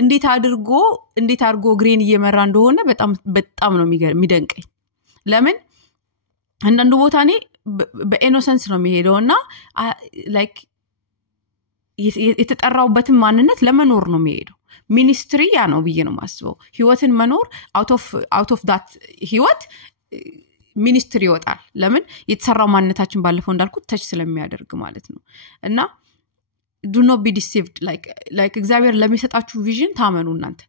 እንዴት አድርጎ ግሬን እየመራ እንደሆነ በጣም ነው የሚደንቀኝ ለምን አንዳንዱ ቦታ እኔ በኢኖሰንስ ነው የሚሄደውና like የተጠራውበትን ማንነት ለመኖር ነው የሚሄደው ሚኒስትሪ ያ ነው ብዬ ነው ማስበው ህይወትን መኖር out of that ህይወት ሚኒስትሪ ይወጣል ለምን የተሰራው ማንነታችን ባለፈው እንዳልኩት ተች ስለሚያደርግ ማለት ነው እና do not be deceived like እግዚአብሔር ለሚሰጣችሁ ቪዥን ታመኑ እናንተ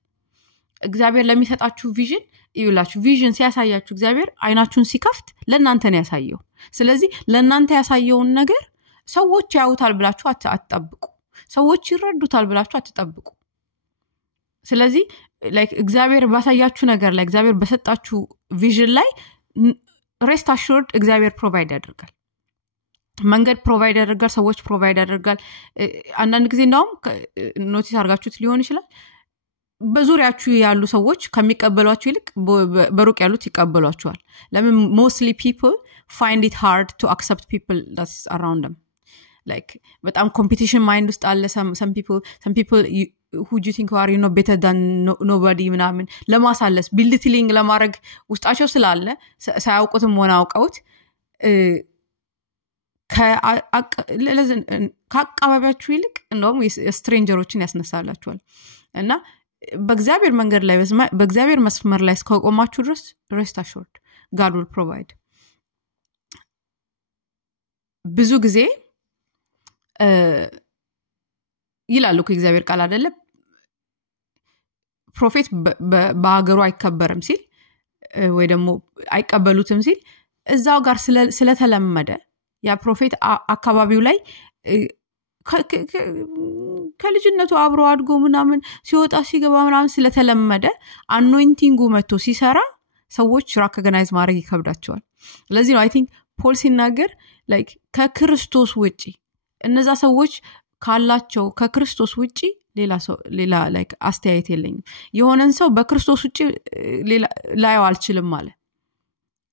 እግዚአብሔር ለሚሰጣችሁ ቪዥን ይውላችሁ ቪዥን ሲያሳያችሁ እግዚአብሔር አይናችሁን ሲከፍት ለእናንተ ነው ያሳየው ስለዚህ ለእናንተ ያሳየውን ነገር ሰዎች ያዩታል ብላችሁ አትጠብቁ ሰዎች ይረዱታል ብላችሁ አትጠብቁ ስለዚህ like እግዚአብሔር ባሳያችሁ ነገር ላይ እግዚአብሔር በሰጣችሁ ቪዥን ላይ rest assured እግዚአብሔር ፕሮቫይድ ያደርጋል መንገድ ፕሮቫይድ ያደርጋል ሰዎች ፕሮቫይድ ያደርጋል አንዳንድ ጊዜ እንደውም ኖቲስ አርጋችሁት ሊሆን ይችላል በዙሪያችሁ ያሉ ሰዎች ከሚቀበሏችሁ ይልቅ በሩቅ ያሉት ይቀበሏቸዋል ለምን mostly people find it hard to accept people that's around them like በጣም competition mind ውስጥ አለ some people who do you think are you know better than nobody ምናምን ለማሳለስ ቢልዲቲሊንግ ለማድረግ ውስጣቸው ስላለ ሳያውቁትም ሆነ አውቀውት ከአካባቢያችሁ ይልቅ እንደውም ስትሬንጀሮችን ያስነሳላችኋል እና በእግዚአብሔር መንገድ ላይ በእግዚአብሔር መስመር ላይ እስከቆማችሁ ድረስ rest assured God will provide ብዙ ጊዜ ይላሉ ከእግዚአብሔር ቃል አይደለ ፕሮፌት በአገሩ አይከበርም ሲል ወይ ደግሞ አይቀበሉትም ሲል እዛው ጋር ስለተለመደ ያ ፕሮፌት አካባቢው ላይ ከልጅነቱ አብሮ አድጎ ምናምን ሲወጣ ሲገባ ምናምን ስለተለመደ አኖይንቲንጉ መጥቶ ሲሰራ ሰዎች ራከገናይዝ ማድረግ ይከብዳቸዋል ስለዚህ ነው አይ ቲንክ ፖል ሲናገር like ከክርስቶስ ውጪ እነዛ ሰዎች ካላቸው ከክርስቶስ ውጪ ሌላ like አስተያየት የለኝም የሆነን ሰው በክርስቶስ ውጪ ላይው አልችልም ማለት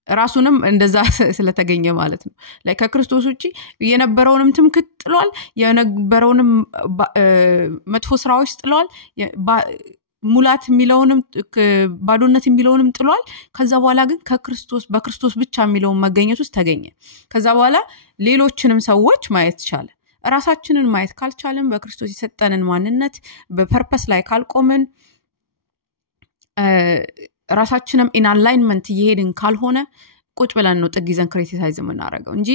ራሱንም እንደዛ ስለተገኘ ማለት ነው like ከክርስቶስ ውጪ የነበረውንም ትምክት ጥሏል የነበረውንም መጥፎ ስራዎች ጥሏል ሙላት የሚለውንም ባዶነት የሚለውንም ጥሏል ከዛ በኋላ ግን በክርስቶስ ብቻ የሚለውን መገኘት ውስጥ ተገኘ ከዛ በኋላ ሌሎችንም ሰዎች ማየት ቻለ ራሳችንን ማየት ካልቻለን በክርስቶስ የሰጠንን ማንነት በፐርፐስ ላይ ካልቆምን ራሳችንም in alignment እየሄድን ካልሆነ ቁጭ ብለን ነው ጥግ ይዘን ክሪቲሳይዝ የምናደርገው እንጂ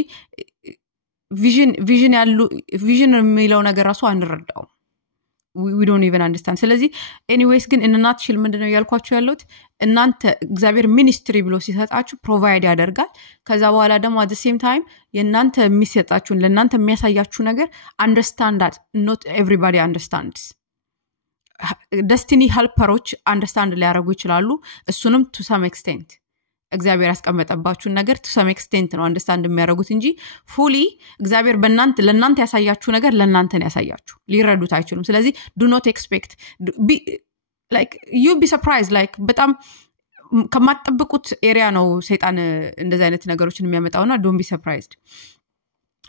ቪዥን የሚለው ነገር ራሱ አንረዳው we don't even understand ስለዚህ anyways ግን እናት ሽል ምንድነው ያልኳችሁ ያሉት እናንተ እግዚአብሔር ሚኒስትሪ ብሎ ሲሰጣችሁ ፕሮቫይድ ያደርጋል ከዛ በኋላ ደግሞ at the same time የናንተ የሚሰጣችሁን ለናንተ የሚያሳያችሁ ነገር understand that not everybody understands destiny helperዎች understand ሊያደርጉ ይችላሉ እሱንም to some extent እግዚአብሔር ያስቀመጠባችሁ ነገር to some extent ነው understand የሚያደርጉት እንጂ fully እግዚአብሔር ለናንተ ያሳያችሁ ነገር ለናንተ ያሳያችሁ ሊረዱት አይችሉም ስለዚህ do not expect like you be surprised like በጣም ከማትጠብቁት ኤሪያ ነው ሰይጣን እንደዚህ አይነት ነገሮችን የሚያመጣውና don't be surprised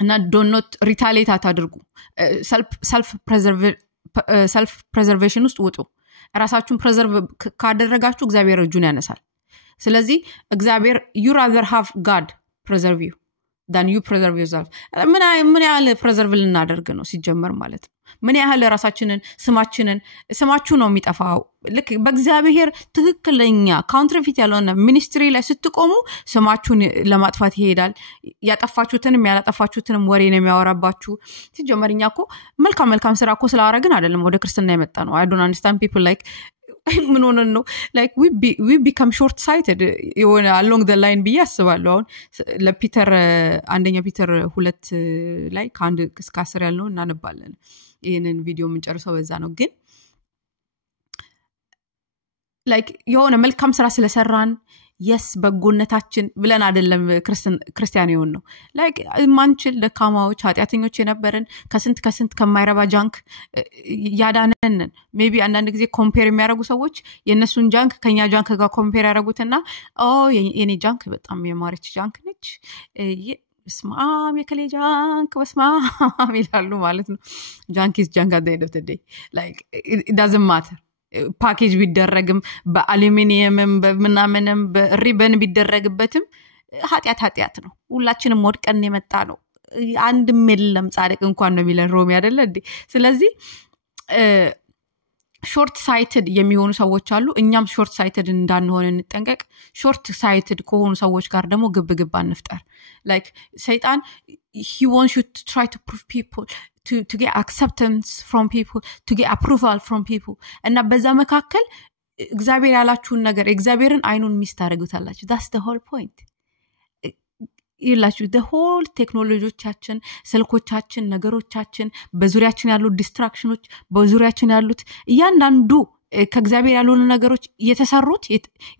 እና do not retaliate አታድርጉ self preservation ውስጥ ውጡ ራሳችሁን preserve ካደረጋችሁ እግዚአብሔር እጁን ያነሳል ስለዚህ እግዚአብሔር you rather have God preserve you than you preserve yourself ምን ያህል preserve ልናደርግ ነው ሲጀመር ማለት ነው ምን ያህል ራሳችንን ስማችሁ ነው የሚጠፋው ልክ በእግዚአብሔር ትክክለኛ ካውንትርፊት ያለውና ሚኒስትሪ ላይ ስትቆሙ ስማችሁን ለማጥፋት ይሄዳል ያጠፋችሁትንም ያላጠፋችሁትንም ወሬ ነው የሚያወራባችሁ ሲጀመርኛኮ መልካም ስራ እኮ ስላወራግን አይደለም ወደ ክርስትና የመጣ ነው I don't understand people like ምን ሆነ ነው like we become short sighted የሆነ along the line ቢያስባለሁ አሁን ለፒተር አንደኛ ፒተር 2 ላይ ከአንድ እስከ 10 ያለው እናነባለን ይሄንን ቪዲዮ የምንጨርሰው በዛ ነው ግን like የሆነ መልካም ስራ ስለሰራን yes በጎነታችን ብለን አይደለም ክርስቲያን ይሆን ነው like ማንችል ደካማዎች ኃጢያተኞች የነበረን ከስንት ከማይረባ ጃንክ ያዳነን maybe አንዳንድ ጊዜ ኮምፔር የሚያደርጉ ሰዎች የነሱን ጃንክ ከኛ ጃንክ ጋር ኮምፔር ያደርጉትና የኔ ጃንክ በጣም የማረች ጃንክ ነች ስማም የከሌ ጃንክ በስማም ይላሉ ማለት ነው ጃንክ is junk at the end of the day like it doesn't matter ፓኬጅ ቢደረግም በአሉሚኒየምም በመናመንም በሪበን ቢደረግበትም ኃጢያት ነው ሁላችንም ወድቀን የመጣ ነው አንድ ምንም ጻድቅ እንኳን ነው የሚለን ሮሚ አይደለ እንዴ ስለዚህ ሾርት ሳይትድ የሚሆኑ ሰዎች አሉ እኛም ሾርት ሳይትድ እንዳንሆን እንጠንቀቅ ሾርት ሳይትድ ከሆኑ ሰዎች ጋር ደግሞ ግብግብ አንፍጠር like ሰይጣን he wants you to try to prove people to get acceptance from people to get approval from people እና በዛ መካከል እግዚአብሔር ያላችሁን ነገር እግዚአብሔርን አይኑን ሚስታረጉታላችሁ that's the whole point ይላችሁ the whole ቴክኖሎጂዎቻችን ስልኮቻችን ነገሮቻችን በዙሪያችን ያሉ ዲስትራክሽኖች በዙሪያችን ያሉት እያንዳንዱ ከእግዚአብሔር ያሉን ነገሮች የተሰሩት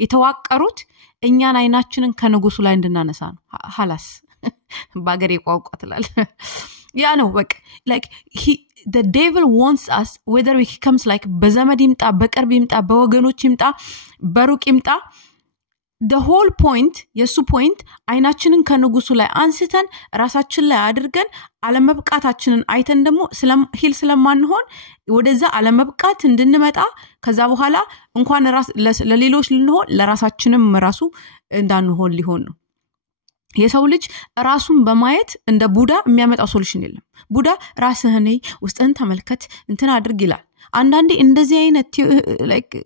የተዋቀሩት እኛን አይናችንን ከንጉሱ ላይ እንድናነሳ ነው ሐላስ ባገሬ ቋንቋትላል ያ ነው በቃ like the devil wants us whether he comes like በዘመድ ይምጣ በቅርብ ይምጣ በወገኖች ይምጣ በሩቅ ይምጣ the whole point የሱ point አይናችንን ከንጉሱ ላይ አንስተን ራሳችን ላይ አድርገን አለመብቃታችንን አይተን ደግሞ ሂል ስለማንሆን ወደዛ አለመብቃት እንድንመጣ ከዛ በኋላ እንኳን ለሌሎች ልንሆን ለራሳችንም ራሱ እንዳንሆን ሊሆን ነው የሰው ልጅ ራሱን በማየት እንደ ቡዳ የሚያመጣው ሶሉሽን የለም ቡዳ ራስህን ውስጥህን ተመልከት እንትን አድርግ ይላል አንዳንዴ እንደዚህ አይነት like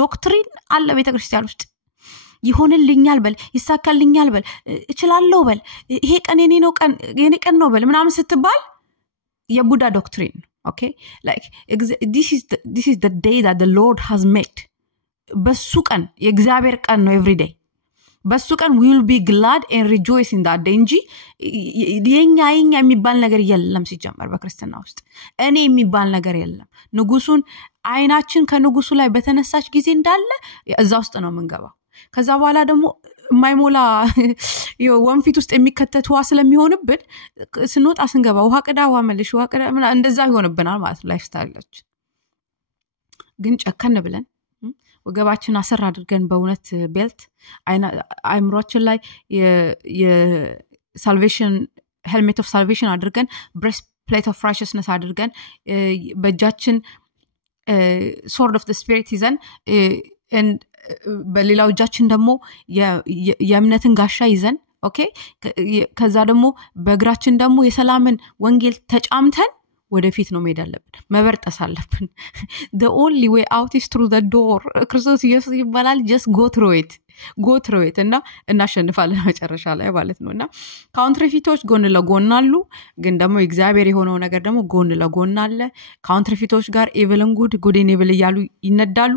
ዶክትሪን አለ ቤተክርስቲያን ውስጥ ይሆንልኛል በል ይሳካልኛል በል እችላለሁ በል ይሄ ቀን የኔ ቀን ነው በል ምናምን ስትባል የቡዳ ዶክትሪን okay like this is the day that the Lord has made በሱ ቀን የእግዚአብሔር ቀን ነው every day በሱ ቀን we will be glad and rejoice in that day እንጂ የኛ የሚባል ነገር የለም ሲጀመር በክርስቲያና ውስጥ እኔ የሚባል ነገር የለም ንጉሱን አይናችን ከንጉሱ ላይ በተነሳች ጊዜ እንዳለ እዛ ውስጥ ነው መንገባው ከዛ በኋላ ደግሞ ማይሞላ ወንፊት ውስጥ የሚከተት ውሃ ስለሚሆንብን ስንወጣ ስንገባ ውሃ ቅዳ ውሃ መልሽ ውሃ ቅዳ እንደዛ ይሆንብናል ማለት ላይፍ ስታይላች ግን ጨከን ብለን ወገባችን አሰር አድርገን በእውነት ቤልት አይምሮአችን ላይ የሳልቬሽን ሄልሜት ኦፍ ሳልቬሽን አድርገን ብሬስት ፕሌት ኦፍ ራይቸስነስ አድርገን በእጃችን ሶርድ ኦፍ ዘ ስፒሪት ይዘን በሌላው እጃችን ደግሞ የእምነትን ጋሻ ይዘን ኦኬ ከዛ ደግሞ በእግራችን ደግሞ የሰላምን ወንጌል ተጫምተን ወደፊት ነው መሄድ አለብን መበርጠስ አለብን the only way out is through the door ክርስቶስ ኢየሱስ ይባላል just go through it go through it እና እናሸንፋለን መጨረሻ ላይ ማለት ነውና ካውንትሪፊቶች ጎን ለጎን አሉ ግን ደግሞ እግዚአብሔር የሆነው ነገር ደግሞ ጎን ለጎን አለ ካውንትሪፊቶች ጋር ኢቭልን ጉድን ኢቭል ይያሉ ይነዳሉ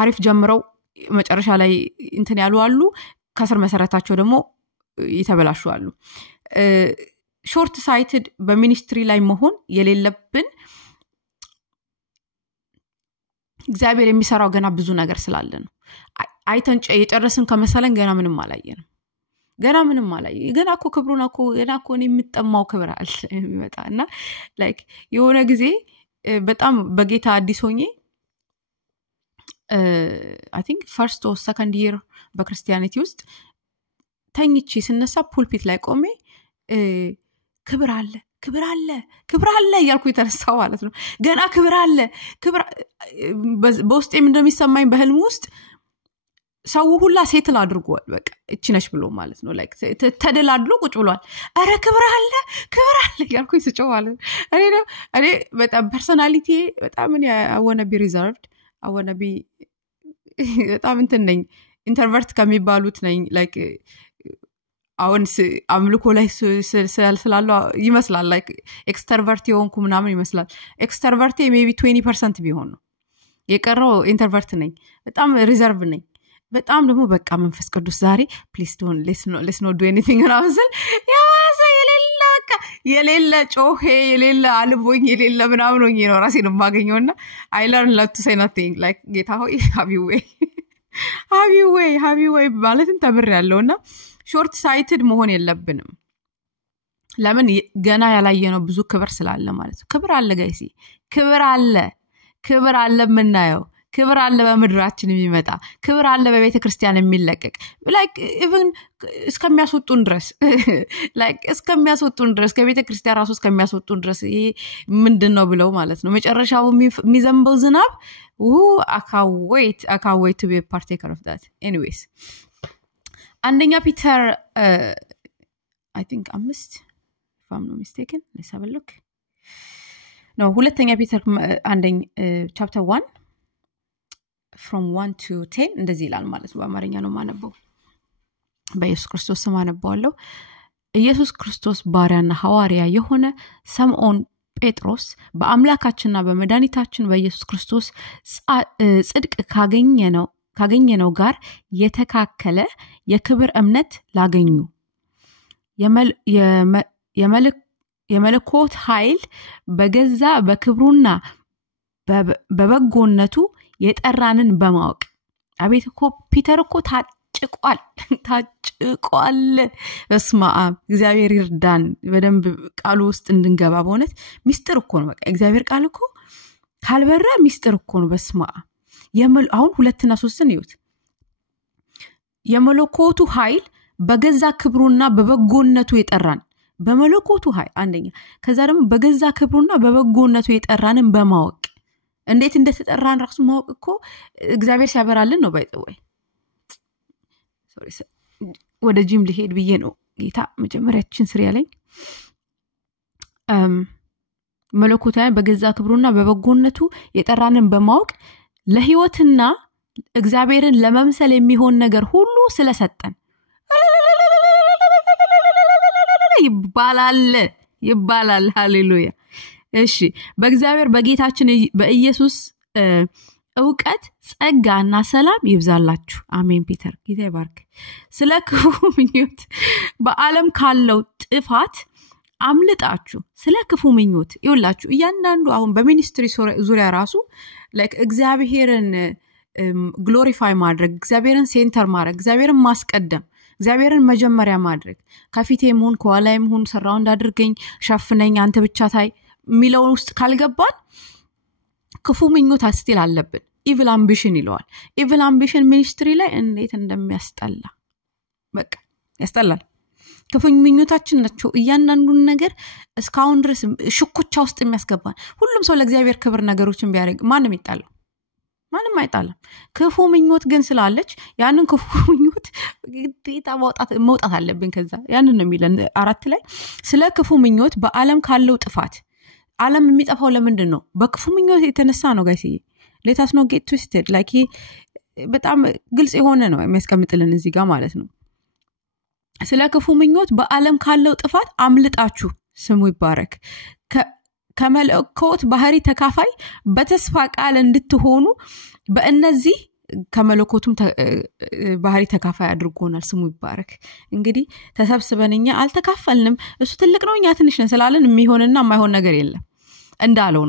አሪፍ ጀምረው መጨረሻ ላይ እንትን ያሉ አሉ ከስር መሰረታቸው ደግሞ ይተበላሹ አሉ ሾርት ሳይትድ በሚኒስትሪ ላይ መሆን የሌለብን እግዚአብሔር የሚሰራው ገና ብዙ ነገር ስላለ ነው አይተን የጨረስን ከመሰለን ገና ምንም አላየንም ገና እኮ ክብሩን እኮ ገና እኮ እኔ የምጠማው ክብር አለ የሚመጣና ላይክ የሆነ ጊዜ በጣም በጌታ አዲስ ሆኜ I think first or second year በክርስቲያኒቲ ውስጥ ተኝቼ ስነሳ ፑልፒት ላይ ቆሜ ክብር አለ ያልኩ የተነሳው ማለት ነው ገና ክብር አለ በውስጤ ምን እንደሚሰማኝ በህልም ውስጥ ሰው ሁላ ሴትል አድርጓል በቃ እቺ ነሽ ብሎ ማለት ነው ላይክ ተደላድሎ ቁጭ ብሏል አረ ክብር አለ ያልኩ ይስጨው ማለት እኔ በጣም ፐርሰናሊቲ በጣም እኔ I want to be reserved I want to be በጣም እንትን ነኝ ኢንትሮቨርት ከሚባሉት ነኝ ላይክ አሁን አምልኮ ላይ ስላለው ይመስላል ላይክ ኤክስተርቨርት የሆንኩ ምናምን ይመስላል ኤክስተርቨርት ሜቢ 20% ቢሆን ነው የቀረው ኢንትሮቨርት ነኝ በጣም ሪዘርቭ ነኝ በጣም ደግሞ በቃ መንፈስ ቅዱስ ዛሬ ፕሊዝ ዶንት let's not do anything አራውሰል ያዋሰ የሌለ ጮሄ የሌለ አልቦኝ የሌለ ምናምን ነው ራሴን ማገኘውና I learn not to say nothing like ጌታ ሆይ have you way ማለትን ተምሬያለሁና ሾርት ሳይትድ መሆን የለብንም ለምን ገና ያላየነው ብዙ ክብር ስላለ ማለት ነው ክብር አለ ጋይሲ ክብር አለ ምናየው ክብር አለ በመድራችን የሚመጣ ክብር አለ በቤተ ክርስቲያን የሚለቀቅ like even እስከሚያስወጡን ድረስ ከቤተ ክርስቲያን ራሱ እስከሚያስወጡን ድረስ ይሄ ምንድነው ብለው ማለት ነው መጨረሻው የሚዘንበው ዝናብ I can't wait to be a partaker of that anyways አንደኛ ፒተር I think 5 if I'm not mistaken let's have a look no ሁለተኛ ፒተር አንደኛ chapter 1 from 1 to 10 እንደዚህ ይላል ማለት ነው በአማርኛ ነው ማነበው በኢየሱስ ክርስቶስ ስም አነባዋለሁ ኢየሱስ ክርስቶስ ባሪያና ሐዋርያ የሆነ ስምዖን ጴጥሮስ በአምላካችንና በመድኃኒታችን በኢየሱስ ክርስቶስ ጽድቅ ካገኘነው ጋር የተካከለ የክብር እምነት ላገኙ የመለኮት ኃይል በገዛ በክብሩና በበጎነቱ የጠራንን በማወቅ አቤት እኮ ፒተር እኮ ታጭቋል በስመ አብ እግዚአብሔር ይርዳን በደንብ ቃሉ ውስጥ እንድንገባ በእውነት ሚስጥር እኮ ነው በቃ እግዚአብሔር ቃል እኮ ካልበራ ሚስጥር እኮ ነው በስመ አብ አሁን 2 እና 3 ነው የመለኮቱ ኃይል በገዛ ክብሩና በበጎነቱ የጠራን በመለኮቱ ኃይል አንደኛ ከዛ ደግሞ በገዛ ክብሩና በበጎነቱ የጠራንን በማወቅ እንዴት እንደተጠራን ራሱ ማወቅ እኮ እግዚአብሔር ሲያበራልን ነው ባይጠወይ ሶሪ ወደ ጂም ሊሄድ ብዬ ነው ጌታ መጀመሪያችን ስር ያለኝ መለኮታዊ በገዛ ክብሩና በበጎነቱ የጠራንን በማወቅ ለህይወትና እግዚአብሔርን ለመምሰል የሚሆን ነገር ሁሉ ስለሰጠን ይባላል ሃሌሉያ እሺ በእግዚአብሔር በጌታችን በኢየሱስ ዕውቀት ጸጋና ሰላም ይብዛላችሁ አሜን ፒተር ጌታ ይባርክ ስለ ክፉ ምኞት በዓለም ካለው ጥፋት አምልጣችሁ ስለ ክፉ ምኞት ይውላችሁ እያንዳንዱ አሁን በሚኒስትሪ ዙሪያ ራሱ ላይክ እግዚአብሔርን ግሎሪፋይ ማድረግ እግዚአብሔርን ሴንተር ማድረግ እግዚአብሔርን ማስቀደም እግዚአብሔርን መጀመሪያ ማድረግ ከፊቴም ሆን ከኋላዬም ሆን ሰራውንድ አድርገኝ ሸፍነኝ አንተ ብቻ ታይ ሚለው ውስጥ ካልገባን ክፉ ምኞት አስቲል አለብን ኢቪል አምቢሽን ይለዋል ኢቪል አምቢሽን ሚኒስትሪ ላይ እንዴት እንደሚያስጠላ በቃ ያስጠላል ክፉ ምኞታችን ናቸው እያንዳንዱን ነገር እስካሁን ድረስ ሽኩቻ ውስጥ የሚያስገባን ሁሉም ሰው ለእግዚአብሔር ክብር ነገሮችን ቢያደርግ ማንም አይጣለም ክፉ ምኞት ግን ስላለች ያንን ክፉ ምኞት ግዴታ መውጣት አለብን ከዛ ያንን ነው የሚለን 4 ላይ ስለ ክፉ ምኞት በዓለም ካለው ጥፋት ዓለም የሚጠፋው ለምንድን ነው በክፉ ምኞት የተነሳ ነው ጋይስ let us not get twisted like በጣም ግልጽ የሆነ ነው የሚያስቀምጥልን እዚህ ጋር ማለት ነው። ስለ ክፉ ምኞት በዓለም ካለው ጥፋት አምልጣችሁ ስሙ ይባረክ ከመለኮት ባህሪ ተካፋይ በተስፋ ቃል እንድትሆኑ በእነዚህ ከመለኮቱም ባህሪ ተካፋይ አድርጎናል። ስሙ ይባረክ። እንግዲህ ተሰብስበንኛ አልተካፈልንም እሱ ትልቅ ነው እኛ ትንሽ ነን ስላለን የሚሆንና የማይሆን ነገር የለም እንዳለው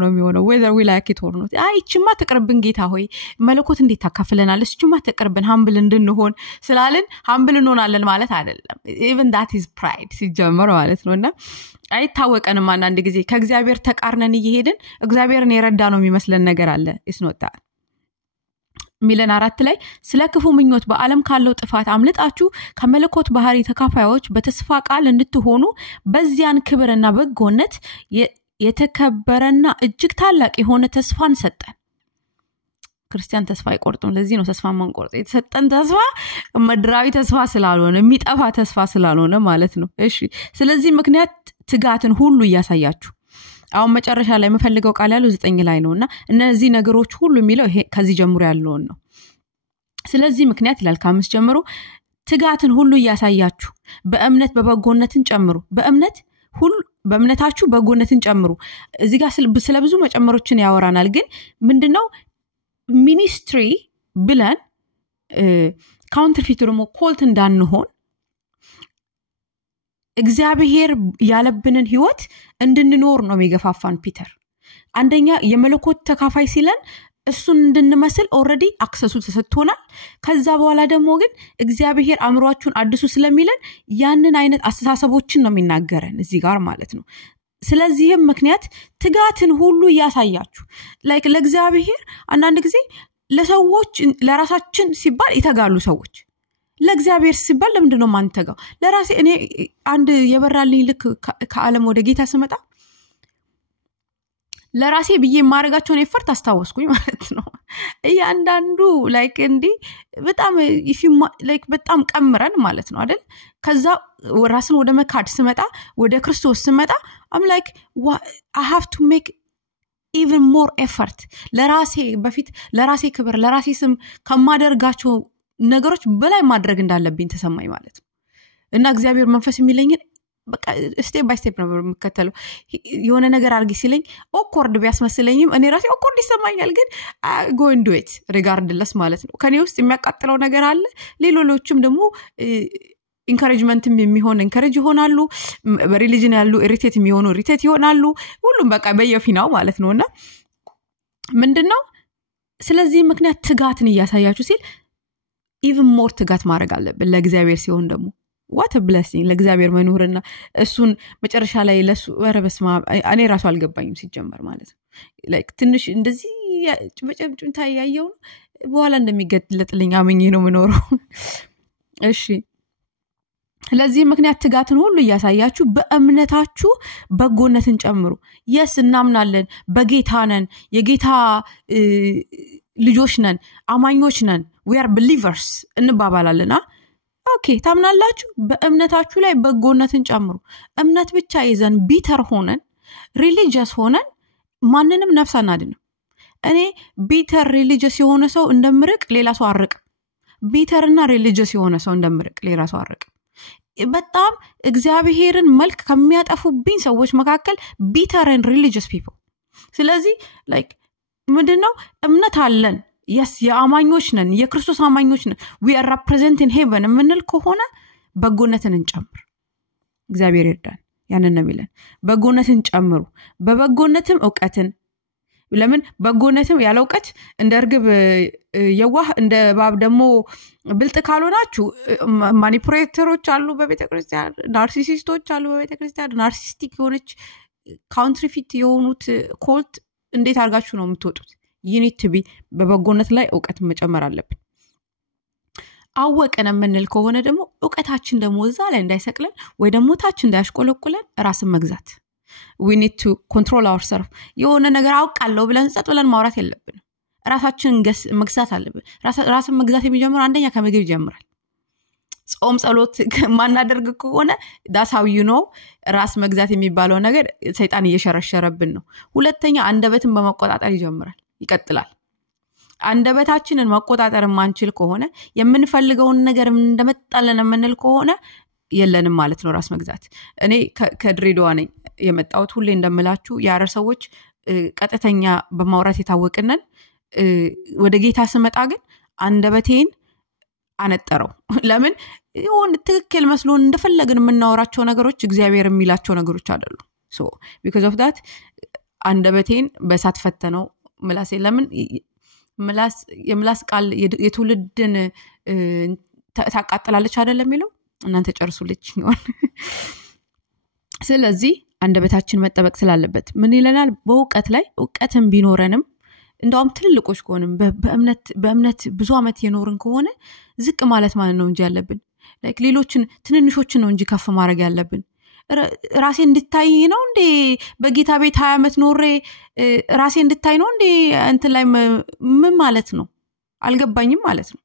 ነው የሚሆነው whether we like it or not። እቺማ ተቀርብን ጌታ ሆይ መለኮት እንዴት ታካፍለናለች እቺማ ተቀርብን humble እንድንሆን ስላልን humble እንሆናለን ማለት አይደለም። even that is pride ሲጀመር ማለት ነውና አይታወቀንም አንድ ጊዜ ከእግዚአብሔር ተቃርነን እየሄድን እግዚአብሔርን የረዳ ነው የሚመስለን ነገር አለ እስኖታ ሚለን 4 ላይ ስለ ክፉ ምኞት በዓለም ካለው ጥፋት አምልጣችሁ ከመለኮት ባህሪ ተካፋዮች በተስፋ ቃል እንድትሆኑ በዚያን ክብርና በጎነት የተከበረና እጅግ ታላቅ የሆነ ተስፋን ሰጠን። ክርስቲያን ተስፋ አይቆርጥም። ለዚህ ነው ተስፋ ማንቆርጥ የተሰጠን ተስፋ ምድራዊ ተስፋ ስላልሆነ የሚጠፋ ተስፋ ስላልሆነ ማለት ነው። እሺ ስለዚህ ምክንያት ትጋትን ሁሉ ያሳያችሁ አሁን መጨረሻ ላይ መፈልገው ቃል ያለው 9 ላይ ነውና እነዚህ ነገሮች ሁሉ የሚለው ይሄ ከዚህ ጀምሮ ያለው ነው። ስለዚህ ምክንያት ይላል ከ5 ጀምሮ ትጋትን ሁሉ ያሳያችሁ በእምነት በበጎነትን ጨምሩ በእምነታችሁ በጎነትን ጨምሩ። እዚህ ጋር ስለ ብዙ መጨመሮችን ያወራናል። ግን ምንድነው ሚኒስትሪ ብለን ካውንተርፊት ደግሞ ኮልት እንዳንሆን እግዚአብሔር ያለብንን ህይወት እንድንኖር ነው የሚገፋፋን ፒተር። አንደኛ የመለኮት ተካፋይ ሲለን እሱን እንድንመስል ኦሬዲ አክሰሱ ተሰጥቶናል። ከዛ በኋላ ደግሞ ግን እግዚአብሔር አምሯችሁን አድሱ ስለሚለን ያንን አይነት አስተሳሰቦችን ነው የሚናገረን እዚህ ጋር ማለት ነው። ስለዚህም ምክንያት ትጋትን ሁሉ ያሳያችሁ ላይክ ለእግዚአብሔር አንዳንድ ጊዜ ለሰዎች ለራሳችን ሲባል ይተጋሉ ሰዎች ለእግዚአብሔር ሲባል ለምንድነው ማንተጋው? ለራሴ እኔ አንድ የበራልኝ ልክ ከዓለም ወደ ጌታ ስመጣ ለራሴ ብዬ ማረጋቸውን ኤፈርት አስተዋወስኩኝ ማለት ነው። እያንዳንዱ ላይክ እንዲ በጣም ላይክ በጣም ቀምረን ማለት ነው አይደል? ከዛ ራስን ወደ መካድ ስመጣ ወደ ክርስቶስ ስመጣ I'm like I have to make even more effort ለራሴ በፊት ለራሴ ክብር ለራሴ ስም ከማደርጋቸው ነገሮች በላይ ማድረግ እንዳለብኝ ተሰማኝ ማለት ነው። እና እግዚአብሔር መንፈስ የሚለኝ በቃ ስቴፕ ባይ ስቴፕ ነው የምከተለው። የሆነ ነገር አርጊ ሲለኝ ኦኮርድ ቢያስመስለኝም እኔ ራሴ ኦኮርድ ይሰማኛል ግን go and do it regardless ማለት ነው። ከኔ ውስጥ የሚያቃጥለው ነገር አለ። ሌሎችም ደግሞ ኢንካሬጅመንትም የሚሆን ኢንካሬጅ ይሆናሉ። በሪሊጅን ያሉ ኢሪቴት የሚሆኑ ኢሪቴት ይሆናሉ። ሁሉም በቃ በየፊናው ማለት ነውና ምንድነው ስለዚህ ምክንያት ትጋትን ያሳያችሁ ሲል even more ትጋት ማድረግ አለብን ለእግዚአብሔር ሲሆን ደግሞ what a blessing ለእግዚአብሔር መኖርና እሱን መጨረሻ ላይ ለሱ ወረበስማ እኔ ራሱ አልገባኝም ሲጀመር ማለት ነው። ላይክ ትንሽ እንደዚህ ጭምጭምታ ያያየው በኋላ እንደሚገለጥልኝ አመኘ ነው ምኖረው። እሺ ስለዚህ ምክንያት ትጋትን ሁሉ ያሳያችሁ በእምነታችሁ በጎነትን ጨምሩ። yes እናምናለን በጌታ ነን የጌታ ልጆች ነን አማኞች ነን we are believers እንባባላለና ኦኬ ታምናላችሁ በእምነታችሁ ላይ በጎነትን ጨምሩ። እምነት ብቻ ይዘን ቢተር ሆነን ሪሊጂየስ ሆነን ማንንም ነፍስ አናድንም። እኔ ቢተር ሪሊጂየስ የሆነ ሰው እንደምርቅ ሌላ ሰው አርቅ ቢተርና ሪሊጂየስ የሆነ ሰው እንደምርቅ ሌላ ሰው አርቅ። በጣም እግዚአብሔርን መልክ ከሚያጠፉብኝ ሰዎች መካከል ቢተር and religious people። ስለዚህ ላይክ ምንድነው እምነት አለን yes የአማኞች ነን የክርስቶስ አማኞች ነን we are representing heaven ምንል ከሆነ በጎነትን እንጨምር። እግዚአብሔር ይርዳን። ያንን ነው የሚለን በጎነትን ጨምሩ በበጎነትም ዕውቀትን። ለምን በጎነትም ያለ ዕውቀት እንደ እርግብ የዋህ እንደ ባብ ደግሞ ብልጥ ካልሆናችሁ ማኒፑሌተሮች አሉ በቤተክርስቲያን ናርሲሲስቶች አሉ በቤተክርስቲያን ናርሲስቲክ የሆነች ካውንትሪፊት የሆኑት ኮልት እንዴት አርጋችሁ ነው የምትወጡት? you need to be በበጎነት ላይ ዕውቀት መጨመር አለብን። አወቀን ምንል ከሆነ ደግሞ ዕውቀታችን ደግሞ እዛ ላይ እንዳይሰቅለን ወይ ደግሞ ታች እንዳያሽቆለቁለን ራስን መግዛት we need to control ourselves። የሆነ ነገር አውቃለሁ ብለን ጸጥ ብለን ማውራት የለብንም። ራሳችንን መግዛት አለብን። ራስን መግዛት የሚጀምረው አንደኛ ከምግብ ይጀምራል። ጾም ጸሎት ማናደርግ ከሆነ that's how you know ራስ መግዛት የሚባለው ነገር ሰይጣን እየሸረሸረብን ነው። ሁለተኛ አንደበትን በመቆጣጠር ይጀምራል ይቀጥላል። አንደበታችንን መቆጣጠር ማንችል ከሆነ የምንፈልገውን ነገር እንደመጣለን የምንል ከሆነ የለንም ማለት ነው ራስ መግዛት። እኔ ከድሬዳዋ ነኝ የመጣሁት። ሁሌ እንደምላችሁ የአረር ሰዎች ቀጥተኛ በማውራት የታወቅነን። ወደ ጌታ ስመጣ ግን አንደበቴን አነጠረው። ለምን ይሁን ትክክል መስሎን እንደፈለግን የምናወራቸው ነገሮች እግዚአብሔር የሚላቸው ነገሮች አይደሉ። so because of that አንደበቴን በሳት ፈተነው ምላሴ። ለምን የምላስ ቃል የትውልድን ታቃጥላለች አይደለም የሚለው እናንተ ጨርሱልኝ ይሆን። ስለዚህ አንደበታችን መጠበቅ ስላለበት ምን ይለናል? በእውቀት ላይ እውቀትን ቢኖረንም እንደውም ትልልቆች ከሆነም በእምነት ብዙ አመት የኖርን ከሆነ ዝቅ ማለት ነው እንጂ ያለብን ላይክ ሌሎችን ትንንሾችን ነው እንጂ ከፍ ማድረግ ያለብን። ራሴ እንድታይ ነው እንዴ በጌታ ቤት 20 አመት ኖሬ ራሴ እንድታይ ነው እንዴ እንትን ላይ ምን ማለት ነው አልገባኝም ማለት ነው።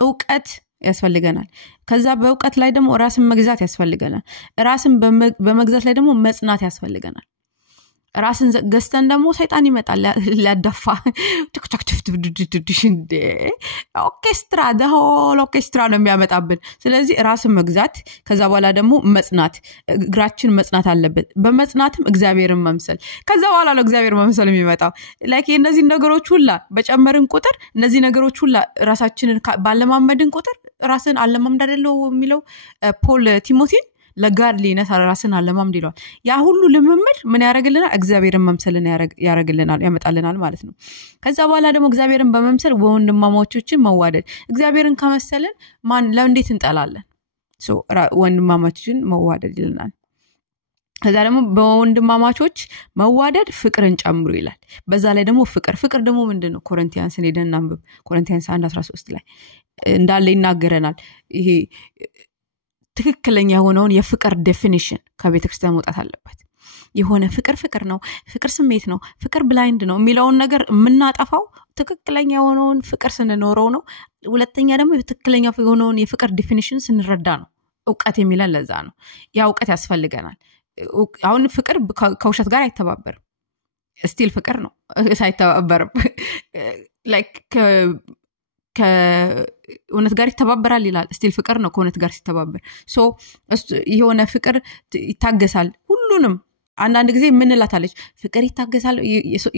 እውቀት ያስፈልገናል። ከዛ በእውቀት ላይ ደግሞ ራስን መግዛት ያስፈልገናል። ራስን በመግዛት ላይ ደግሞ መጽናት ያስፈልገናል። ራስን ገዝተን ደግሞ ሰይጣን ይመጣል ሊያደፋ እንደ ኦርኬስትራ ኦርኬስትራ ነው የሚያመጣብን። ስለዚህ ራስን መግዛት ከዛ በኋላ ደግሞ መጽናት፣ እግራችን መጽናት አለበት። በመጽናትም እግዚአብሔርን መምሰል። ከዛ በኋላ ነው እግዚአብሔር መምሰል የሚመጣው። ላይክ እነዚህ ነገሮች ሁላ በጨመርን ቁጥር እነዚህ ነገሮች ሁላ ራሳችንን ባለማመድን ቁጥር ራስን አለማምድ አይደለው የሚለው ፖል ቲሞቲን ለጋድሊነስ ራስን አለማምድ ይሏል። ያ ሁሉ ልምምድ ምን ያደርግልናል? እግዚአብሔርን መምሰልን ያደርግልናል ያመጣልናል ማለት ነው። ከዛ በኋላ ደግሞ እግዚአብሔርን በመምሰል ወንድማማቾችን መዋደድ። እግዚአብሔርን ከመሰልን ለእንዴት እንጠላለን? ወንድማማቾችን መዋደድ ይልናል። ከዛ ደግሞ በወንድማማቾች መዋደድ ፍቅርን ጨምሩ ይላል። በዛ ላይ ደግሞ ፍቅር ደግሞ ምንድነው? ኮሪንቲያንስን ሄደን እናንብብ። ኮሪንቲያንስ 1:13 ላይ እንዳለ ይናገረናል። ይሄ ትክክለኛ የሆነውን የፍቅር ዴፊኒሽን ከቤተክርስቲያን መውጣት አለበት። የሆነ ፍቅር ነው፣ ፍቅር ስሜት ነው፣ ፍቅር ብላይንድ ነው የሚለውን ነገር የምናጠፋው ትክክለኛ የሆነውን ፍቅር ስንኖረው ነው። ሁለተኛ ደግሞ ትክክለኛ የሆነውን የፍቅር ዴፊኒሽን ስንረዳ ነው። እውቀት የሚለን ለዛ ነው። ያ እውቀት ያስፈልገናል። አሁን ፍቅር ከውሸት ጋር አይተባበርም። ስቲል ፍቅር ነው ሳይተባበርም ላይክ ከእውነት ጋር ይተባበራል ይላል። ስቲል ፍቅር ነው ከእውነት ጋር ሲተባበር። የሆነ ፍቅር ይታገሳል ሁሉንም። አንዳንድ ጊዜ ምን ላታለች? ፍቅር ይታገሳል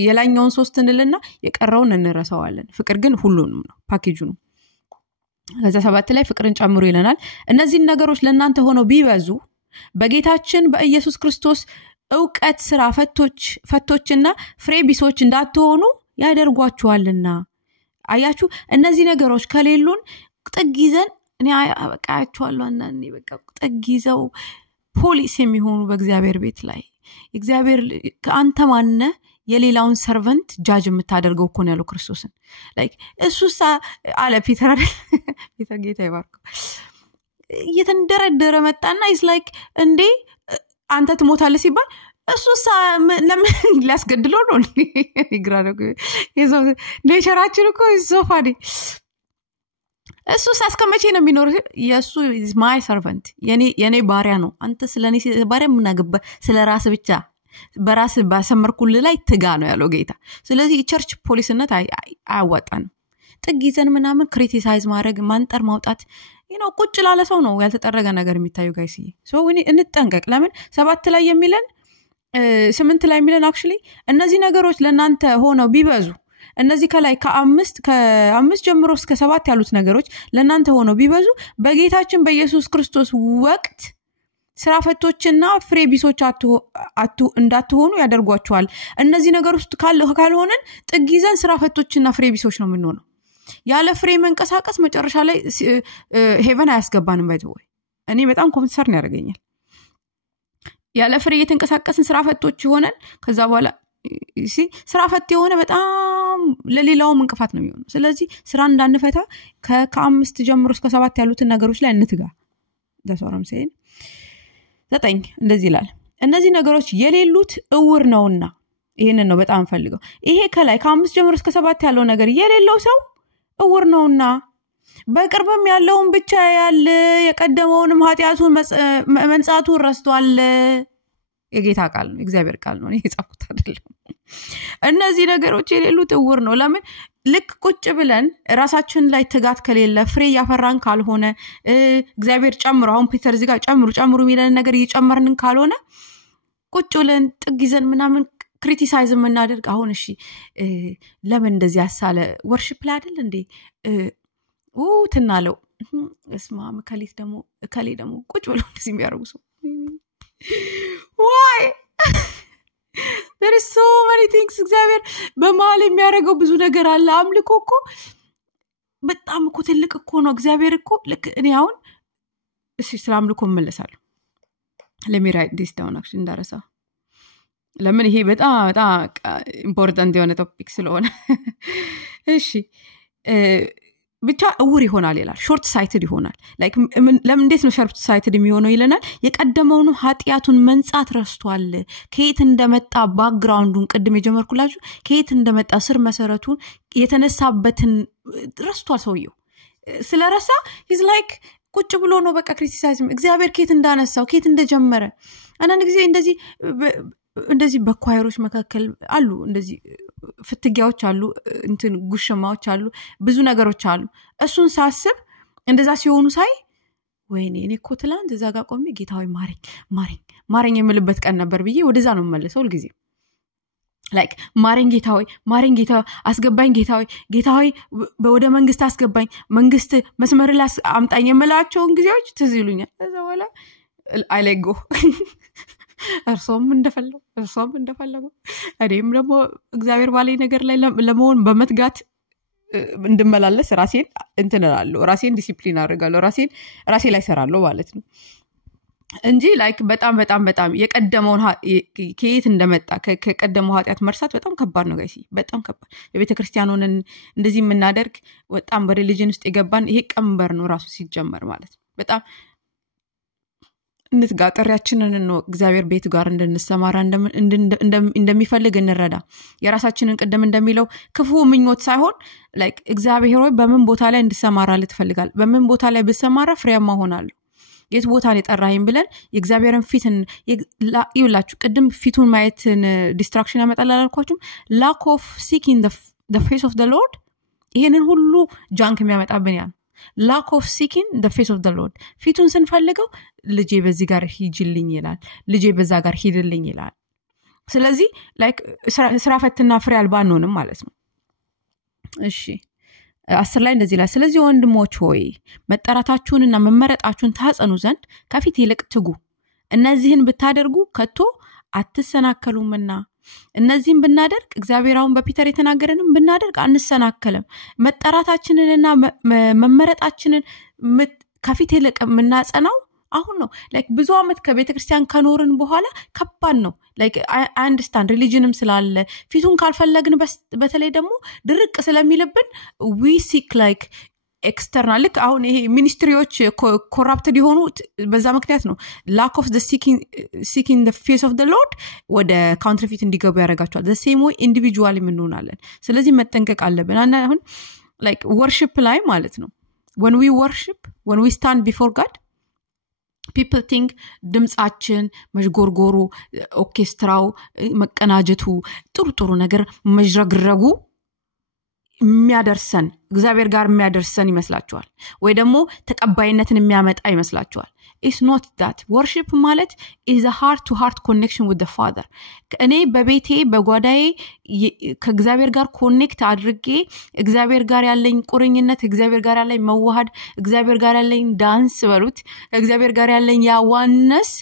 የላኛውን 3 እንልና የቀረውን እንረሳዋለን። ፍቅር ግን ሁሉንም ነው፣ ፓኬጁ ነው። ከዛ 7 ላይ ፍቅርን ጨምሩ ይለናል። እነዚህን ነገሮች ለእናንተ ሆነው ቢበዙ በጌታችን በኢየሱስ ክርስቶስ ዕውቀት ስራ ፈቶችና ፍሬ ቢሶች እንዳትሆኑ ያደርጓችኋልና። አያችሁ እነዚህ ነገሮች ከሌሉን ጥግ ይዘን እኔ አቃያቸዋለሁ እና እኔ በቃ ጥግ ይዘው ፖሊስ የሚሆኑ በእግዚአብሔር ቤት ላይ እግዚአብሔር አንተ ማነ የሌላውን ሰርቨንት ጃጅ የምታደርገው እኮ ነው ያለው ክርስቶስን። ላይክ እሱሳ አለ ፒተር ጌታ ይባርክ እየተንደረደረ መጣና ኢስ ላይክ እንዴ አንተ ትሞታለህ ሲባል እሱሳ ለምን ሊያስገድለው ነው? ይግራ ነው የዘው ኔቸራችን እኮ ሶፋዲ እሱሳ እስከመቼ ነው የሚኖረው? የሱ is my servant የኔ ባሪያ ነው። አንተ ስለኔ ባሪያ ምን አገባ? ስለራስ ብቻ በራስ ባሰመርኩል ላይ ትጋ ነው ያለው ጌታ። ስለዚህ ቸርች ፖሊስነት አያዋጣንም። ጥግ ይዘን ምናምን ክሪቲሳይዝ ማድረግ ማንጠር ማውጣት ቁጭ ላለ ሰው ነው ያልተጠረገ ነገር የሚታዩ ጋይስ። እንጠንቀቅ። ለምን 7 ላይ የሚለን 8 ላይ የሚለን actually እነዚህ ነገሮች ለናንተ ሆነው ቢበዙ እነዚህ ከላይ ከ5 ጀምሮ እስከ 7 ያሉት ነገሮች ለናንተ ሆነው ቢበዙ በጌታችን በኢየሱስ ክርስቶስ ወቅት ስራ ፈቶችና ፍሬ ቢሶች እንዳትሆኑ ያደርጓቸዋል። እነዚህ ነገሮች ካልሆነን ጥግ ይዘን ስራ ፈቶችና ፍሬ ቢሶች ነው የምንሆነው። ያለ ፍሬ መንቀሳቀስ መጨረሻ ላይ ሄቨን አያስገባንም። ባይተወይ እኔ በጣም ኮንሰርን ያደርገኛል። ያለ ፍሬ የተንቀሳቀስን ስራ ፈቶች ሆነን ከዛ በኋላ ስራ ፈት የሆነ በጣም ለሌላው እንቅፋት ነው የሚሆነው። ስለዚህ ስራ እንዳንፈታ ከ5 ጀምሮ እስከ 7 ያሉትን ነገሮች ላይ እንትጋ። ዳሰውራም ሲል 9 እንደዚህ ይላል። እነዚህ ነገሮች የሌሉት እውር ነውና ይሄንን ነው በጣም ፈልገው። ይሄ ከላይ ከ5 ጀምሮ እስከ 7 ያለው ነገር የሌለው ሰው እውር ነውና በቅርብም ያለውን ብቻ ያለ የቀደመውንም ኃጢያቱን መንጻቱን ረስቷል። የጌታ ቃል ነው፣ እግዚአብሔር ቃል ነው። እኔ የጻፍኩት አይደለም። እነዚህ ነገሮች የሌሉት እውር ነው። ለምን ልክ ቁጭ ብለን ራሳችን ላይ ትጋት ከሌለ ፍሬ ያፈራን ካልሆነ እግዚአብሔር ጨምሩ አሁን ፒተር እዚህ ጋር ጨምሩ የሚለን ነገር እየጨመርን ካልሆነ ቁጭ ብለን ጥግ ይዘን ምናምን ክሪቲሳይዝ የምናደርግ አሁን እሺ ለምን እንደዚህ ያሳለ ወርሺፕ ላይ አይደል እንዴ ትናለው እስማ ከሌ ደግሞ ቁጭ ብለው እንደዚህ የሚያደርጉ ሰው why there is so many things እግዚአብሔር በመሃል የሚያደርገው ብዙ ነገር አለ። አምልኮ እኮ በጣም እኮ ትልቅ እኮ ነው። እግዚአብሔር እኮ ልክ እኔ አሁን እሺ ስለ አምልኮ እመለሳለሁ። let me write this down actually እንዳረሳ ለምን ይሄ በጣም ኢምፖርታንት የሆነ ቶፒክ ስለሆነ እሺ ብቻ እውር ይሆናል ይላል። ሾርት ሳይትድ ይሆናል። ላይክ ለምን እንዴት ነው ሾርት ሳይትድ የሚሆነው ይለናል። የቀደመውን ኃጢያቱን መንጻት ረስቷል። ከየት እንደመጣ ባክግራውንዱን ቅድም የጀመርኩላችሁ ከየት እንደመጣ ስር መሰረቱን የተነሳበትን ረስቷል። ሰውየው ስለረሳ he's like ቁጭ ብሎ ነው በቃ ክሪቲሳይዝም እግዚአብሔር ከየት እንዳነሳው ከየት እንደጀመረ አንዳንድ ጊዜ እንደዚህ በኳየሮች መካከል አሉ እንደዚህ ፍትጊያዎች አሉ እንትን ጉሽማዎች አሉ ብዙ ነገሮች አሉ። እሱን ሳስብ እንደዛ ሲሆኑ ሳይ ወይኔ እኔ እኮ ትላንት እዛ ጋር ቆሜ ጌታዬ ማረኝ የምልበት ቀን ነበር ብዬ ወደዛ ነው መለሰው ሁሉ ጊዜ ላይክ ማረኝ ጌታዬ አስገባኝ ጌታዬ ወደ መንግስት አስገባኝ መንግስት መስመር ላይ አምጣኝ የምላቸውን ጊዜዎች ትዝ ይሉኛል። ከዛ በኋላ አይለጎ እርሶም እንደፈለጉ እኔም ደግሞ እግዚአብሔር ባለኝ ነገር ላይ ለመሆን በመትጋት እንድመላለስ ራሴን እንትናለሁ ራሴን ዲሲፕሊን አድርጋለሁ ራሴ ላይ ሰራለሁ ማለት ነው እንጂ ላይክ በጣም የቀደመውን ከየት እንደመጣ ከቀደመው ኃጢያት መርሳት በጣም ከባድ ነው ጋይሲ በጣም ከባድ። የቤተክርስቲያኑን እንደዚህ የምናደርግ በጣም በሪሊጅን ውስጥ የገባን ይሄ ቀንበር ነው ራሱ ሲጀመር ማለት ነው። በጣም እንትጋጠሪያችንን ነው እግዚአብሔር ቤት ጋር እንድንሰማራ እንደሚፈልግ እንረዳ። የራሳችንን ቀደም እንደሚለው ክፉ ምኞት ሳይሆን ላይክ እግዚአብሔር ሆይ በምን ቦታ ላይ እንድሰማራ ልትፈልጋል በምን ቦታ ላይ ብሰማራ ፍሬያማ ሆናለሁ የት ቦታ ላይ ጠራኸኝ ብለን የእግዚአብሔርን ፊትን ይውላችሁ ቅድም ፊቱን ማየትን ዲስትራክሽን ያመጣል አላልኳችሁም? lack of seeking the face of the Lord ይሄንን ሁሉ ጃንክ የሚያመጣብን ያ lack of seeking the face of the Lord ፊቱን ስንፈልገው ልጄ በዚህ ጋር ሂጅልኝ ይላል ልጄ በዛ ጋር ሂድልኝ ይላል። ስለዚህ ላይክ ስራ ፈትና ፍሬ አልባ አንሆንም ማለት ነው። እሺ 10 ላይ እንደዚህ ላይ ስለዚህ ወንድሞች ሆይ መጠራታችሁንና መመረጣችሁን ታጸኑ ዘንድ ከፊት ይልቅ ትጉ እነዚህን ብታደርጉ ከቶ አትሰናከሉምና እነዚህን ብናደርግ እግዚአብሔራውን በፒተር የተናገረንም ብናደርግ አንሰናከለም። መጠራታችንንና መመረጣችንን ከፊት ይልቅ ምናጸናው አሁን ነው። ላይክ ብዙ አመት ከቤተክርስቲያን ከኖርን በኋላ ከባድ ነው። ላይክ አይ አንደርስታንድ ሪሊጅንም ስላለ ፊቱን ካልፈለግን በተለይ ደግሞ ድርቅ ስለሚልብን we seek like external like አሁን ይሄ ሚኒስትሪዎች ኮራፕትድ የሆኑ በዛ ምክንያት ነው lack of the seeking the face of the Lord ወደ ካውንተርፊት እንዲገቡ ያደርጋቸዋል። the same way individually ምንሆናለን። ስለዚህ መጠንቀቅ አለብን። አሁን like worship ላይ ማለት ነው when we stand before God people think ድምጻችን መዥጎርጎሩ ኦርኬስትራው መቀናጀቱ ጥሩ ነገር መጅረግረጉ የሚያደርሰን እግዚአብሔር ጋር የሚያደርሰን ይመስላችኋል ወይ ደግሞ ተቀባይነትን የሚያመጣ ይመስላችኋል? It's not that. Worship ማለት is a heart to heart connection with the Father. እኔ በቤቴ በጓዳዬ ከእግዚአብሔር ጋር ኮኔክት አድርጌ እግዚአብሔር ጋር ያለኝ ቁርኝነት እግዚአብሔር ጋር ያለኝ መዋሃድ እግዚአብሔር ጋር ያለኝ ዳንስ በሉት እግዚአብሔር ጋር ያለኝ ያዋነስ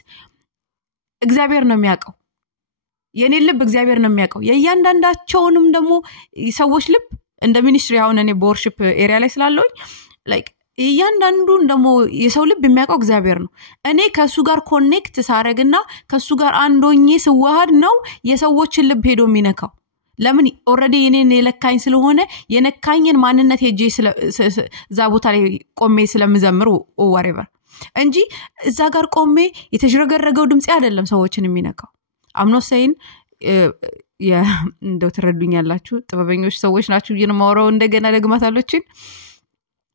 እግዚአብሔር ነው የሚያውቀው። የኔ ልብ እግዚአብሔር ነው የሚያውቀው። የእያንዳንዳቸውንም ደግሞ ሰዎች ልብ እንደ ሚኒስትሪ አሁን እኔ በወርሺፕ ኤሪያ ላይ ስላለሁኝ ላይክ እያንዳንዱን ደግሞ የሰው ልብ የሚያውቀው እግዚአብሔር ነው። እኔ ከሱ ጋር ኮኔክት ሳረግና ከሱ ጋር አንዶኜ ስዋሃድ ነው የሰዎችን ልብ ሄዶ የሚነካው። ለምን ኦሬዲ የኔን የለካኝ ስለሆነ የነካኝን ማንነት ሄጄ እዛ ቦታ ላይ ቆሜ ስለምዘምር whatever እንጂ እዛ ጋር ቆሜ የተጅረገረገው ድምጽ አይደለም ሰዎችን የሚነካው። I'm not saying እንደው ተረዱኛላችሁ ጥበበኞች ሰዎች ናችሁ የነማወራው እንደገና ደግማታሎችን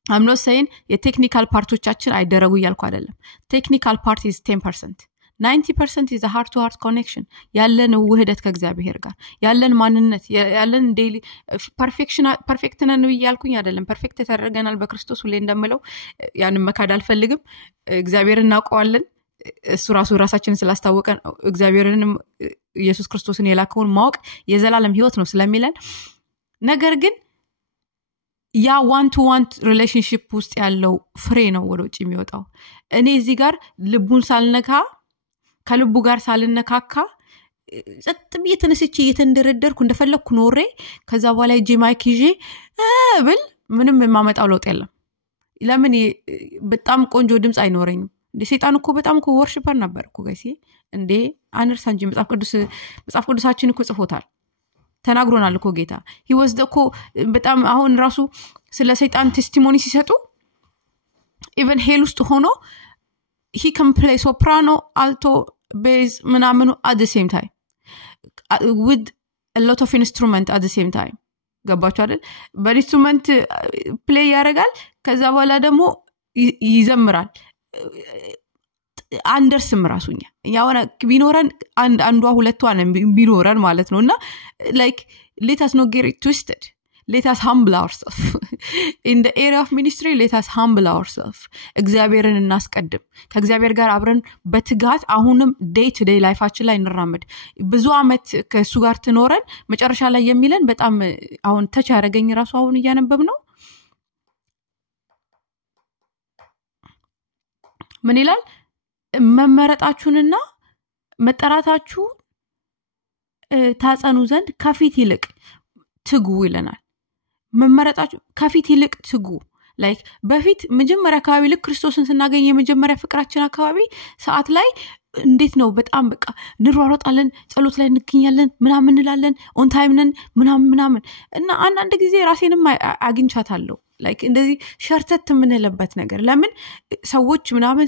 I'm not saying የቴክኒካል ፓርቶቻችን አይደረጉ ይያልኩ አይደለም። ቴክኒካል ፓርት is 10%. 90% is a heart to heart connection ያለን ውህደት ከእግዚአብሔር ጋር ያለን ማንነት ያለን ዴይሊ ፐርፌክት ነን ይያልኩኝ አይደለም ፐርፌክት ተደረገናል በክርስቶስ ሁሌ እንደምለው ያንን መካድ አልፈልግም እግዚአብሔርን እናውቀዋለን እሱ ራሳችንን ስላስታወቀን እግዚአብሔርን ኢየሱስ ክርስቶስን የላከውን ማወቅ የዘላለም ህይወት ነው ስለሚለን ነገር ግን ያ ዋን ቱ ዋን ሪሌሽንሺፕ ውስጥ ያለው ፍሬ ነው ወደ ውጭ የሚወጣው እኔ እዚህ ጋር ልቡን ሳልነካ ከልቡ ጋር ሳልነካካ ጸጥ ብዬ ተነስቼ እየተንደረደርኩ እንደፈለኩ ኖሬ ከዛ በኋላ እጄ ማይክ ይዤ ብል ምንም የማመጣው ለውጥ የለም ለምን በጣም ቆንጆ ድምጽ አይኖረኝም ሰይጣን እኮ በጣም እኮ ወርሺፐር ነበር እኮ ጋይስ እንዴ አንርሳንጂ መጽሐፍ ቅዱሳችን እኮ ጽፎታል ተናግሮናል እኮ ጌታ he was the እኮ በጣም አሁን ራሱ ስለ ሰይጣን ቴስቲሞኒ ሲሰጡ even ሄል ውስጥ ሆኖ he can play soprano alto bass ምናምኑ at the same time with a lot of instrument at the same time ገባችሁ አይደል በኢንስትሩመንት ፕሌይ ያደርጋል ከዛ በኋላ ደግሞ ይዘምራል አንደርስም ራሱኛ ያወና ቢኖረን አንዷ ሁለቷ ነን ቢኖረን ማለት ነውና like let us not get it twisted let us humble ourselves in the area of ministry let us humble ourselves እግዚአብሔርን እናስቀድም ከእግዚአብሔር ጋር አብረን በትጋት አሁንም day to day ላይፋችን ላይ እንራመድ ብዙ አመት ከሱ ጋር ትኖረን መጨረሻ ላይ የሚለን በጣም አሁን ተች ያረገኝ ራሱ አሁን እያነበብ ነው ምን ይላል መመረጣችሁንና መጠራታችሁ ታጸኑ ዘንድ ከፊት ይልቅ ትጉ ይለናል መመረጣችሁ ከፊት ይልቅ ትጉ like በፊት መጀመሪያ አካባቢ ልክ ክርስቶስን ስናገኝ የመጀመሪያ ፍቅራችን አካባቢ ሰዓት ላይ እንዴት ነው በጣም በቃ ንሯሮጣለን ጸሎት ላይ እንገኛለን ምናምን እንላለን ኦን ታይም ነን ምናምን እና አንድ ጊዜ ራሴንም አግኝቻታለሁ like እንደዚህ ሸርተት ምንለበት ነገር ለምን ሰዎች ምናምን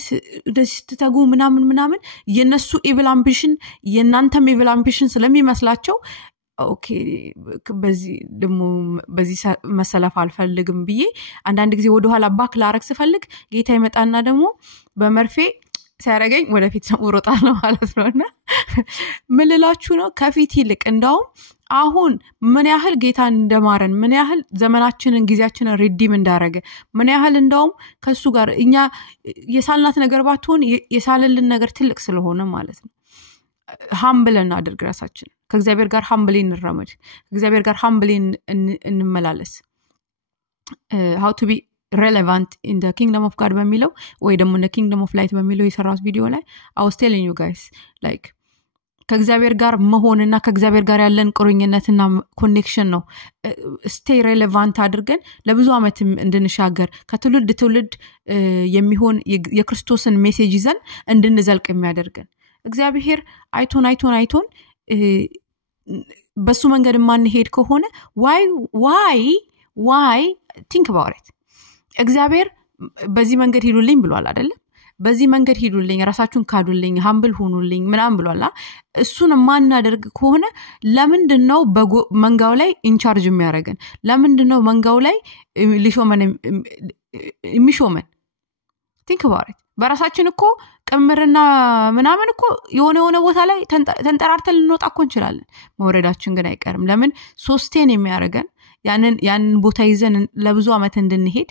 እንደዚህ ስትተጉ ምናምን የነሱ ኢቪል አምቢሽን የናንተም ኢቪል አምቢሽን ስለሚመስላቸው ኦኬ በዚህ ደሞ በዚህ መሰለፍ አልፈልግም ብዬ አንድ ጊዜ ወደ ኋላ ባክ ላረክ ስፈልግ ጌታ ይመጣና ደግሞ በመርፌ ሲያረገኝ ወደፊት ወሮጣለሁ ማለት ነውና ምልላችሁ ነው ከፊት ይልቅ እንዳው አሁን ምን ያህል ጌታ እንደማረን ምን ያህል ዘመናችንን ጊዜያችንን ሪዲም እንዳረገ ምን ያህል እንዳው ከሱ ጋር እኛ የሳልናት ነገር ባትሆን የሳለልን ነገር ትልቅ ስለሆነ ማለት ነው ሃምብልን አድርግ ራሳችን ከእግዚአብሔር ጋር ሃምብልን እንራመድ ከእግዚአብሔር ጋር ሃምብልን እንመላለስ how to be relevant in the kingdom of God በሚለው ወይ ደግሞ in the kingdom of light በሚለው የሰራሁት ቪዲዮ ላይ I was telling you guys like ከእግዚአብሔር ጋር መሆንና ከእግዚአብሔር ጋር ያለን ቁርኝነትና ኮኔክሽን ነው stay relevant አድርገን ለብዙ አመት እንድንሻገር ከትውልድ ትውልድ የሚሆን የክርስቶስን ሜሴጅ ይዘን እንድንዘልቅ የሚያደርገን እግዚአብሔር አይቶን በሱ መንገድ ማን ሄድ ከሆነ why think about it እግዚአብሔር በዚህ መንገድ ሄዱልኝ ብሏል አይደል በዚህ መንገድ ሄዱልኝ ራሳችሁን ካዱልኝ ሃምብል ሆኑልኝ ምናም ብሏል እሱን ማናደርግ ከሆነ ለምንድነው መንጋው ላይ ኢንቻርጅ የሚያረገን ለምንድነው መንጋው ላይ የሚሾመን think about it በራሳችን እኮ ቅምርና ምናምን እኮ የሆነ ቦታ ላይ ተንጠራርተን ልንወጣ እኮ እንችላለን መውረዳችን ግን አይቀርም ለምን ሶስቴን የሚያረገን ያንን ቦታ ይዘን ለብዙ አመት እንድንሄድ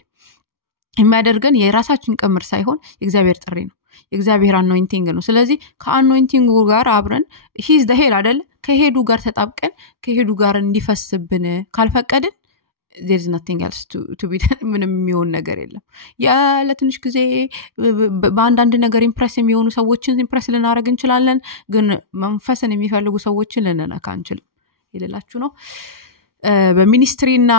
የሚያደርገን የራሳችን ቅምር ሳይሆን የእግዚአብሔር ጥሪ ነው የእግዚአብሔር አኖይንቲንግ ነው ስለዚህ ከአኖይንቲንጉ ጋር አብረን ሂዝ ዘ ሄል አይደል ከሄዱ ጋር ተጣብቀን ከሄዱ ጋር እንዲፈስብን ካልፈቀድን there is nothing else to be done ምንም የሚሆን ነገር የለም ያ ለትንሽ ጊዜ በአንዳንድ ነገር ኢምፕረስ የሚሆኑ ሰዎችን ኢምፕረስ ልናረግ እንችላለን ግን መንፈስን የሚፈልጉ ሰዎችን ልንነካ አንችልም ይላችሁ ነው በሚኒስትሪና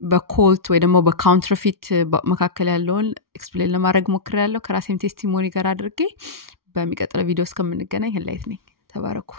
በኮልት ወይ ደግሞ በካውንተርፊት መካከል ያለውን ኤክስፕሌን ለማድረግ ሞክሬያለሁ ከራሴም ቴስቲሞኒ ጋር አድርጌ በሚቀጥለው ቪዲዮ እስከምንገናኝ ህላይት ነኝ ተባረኩ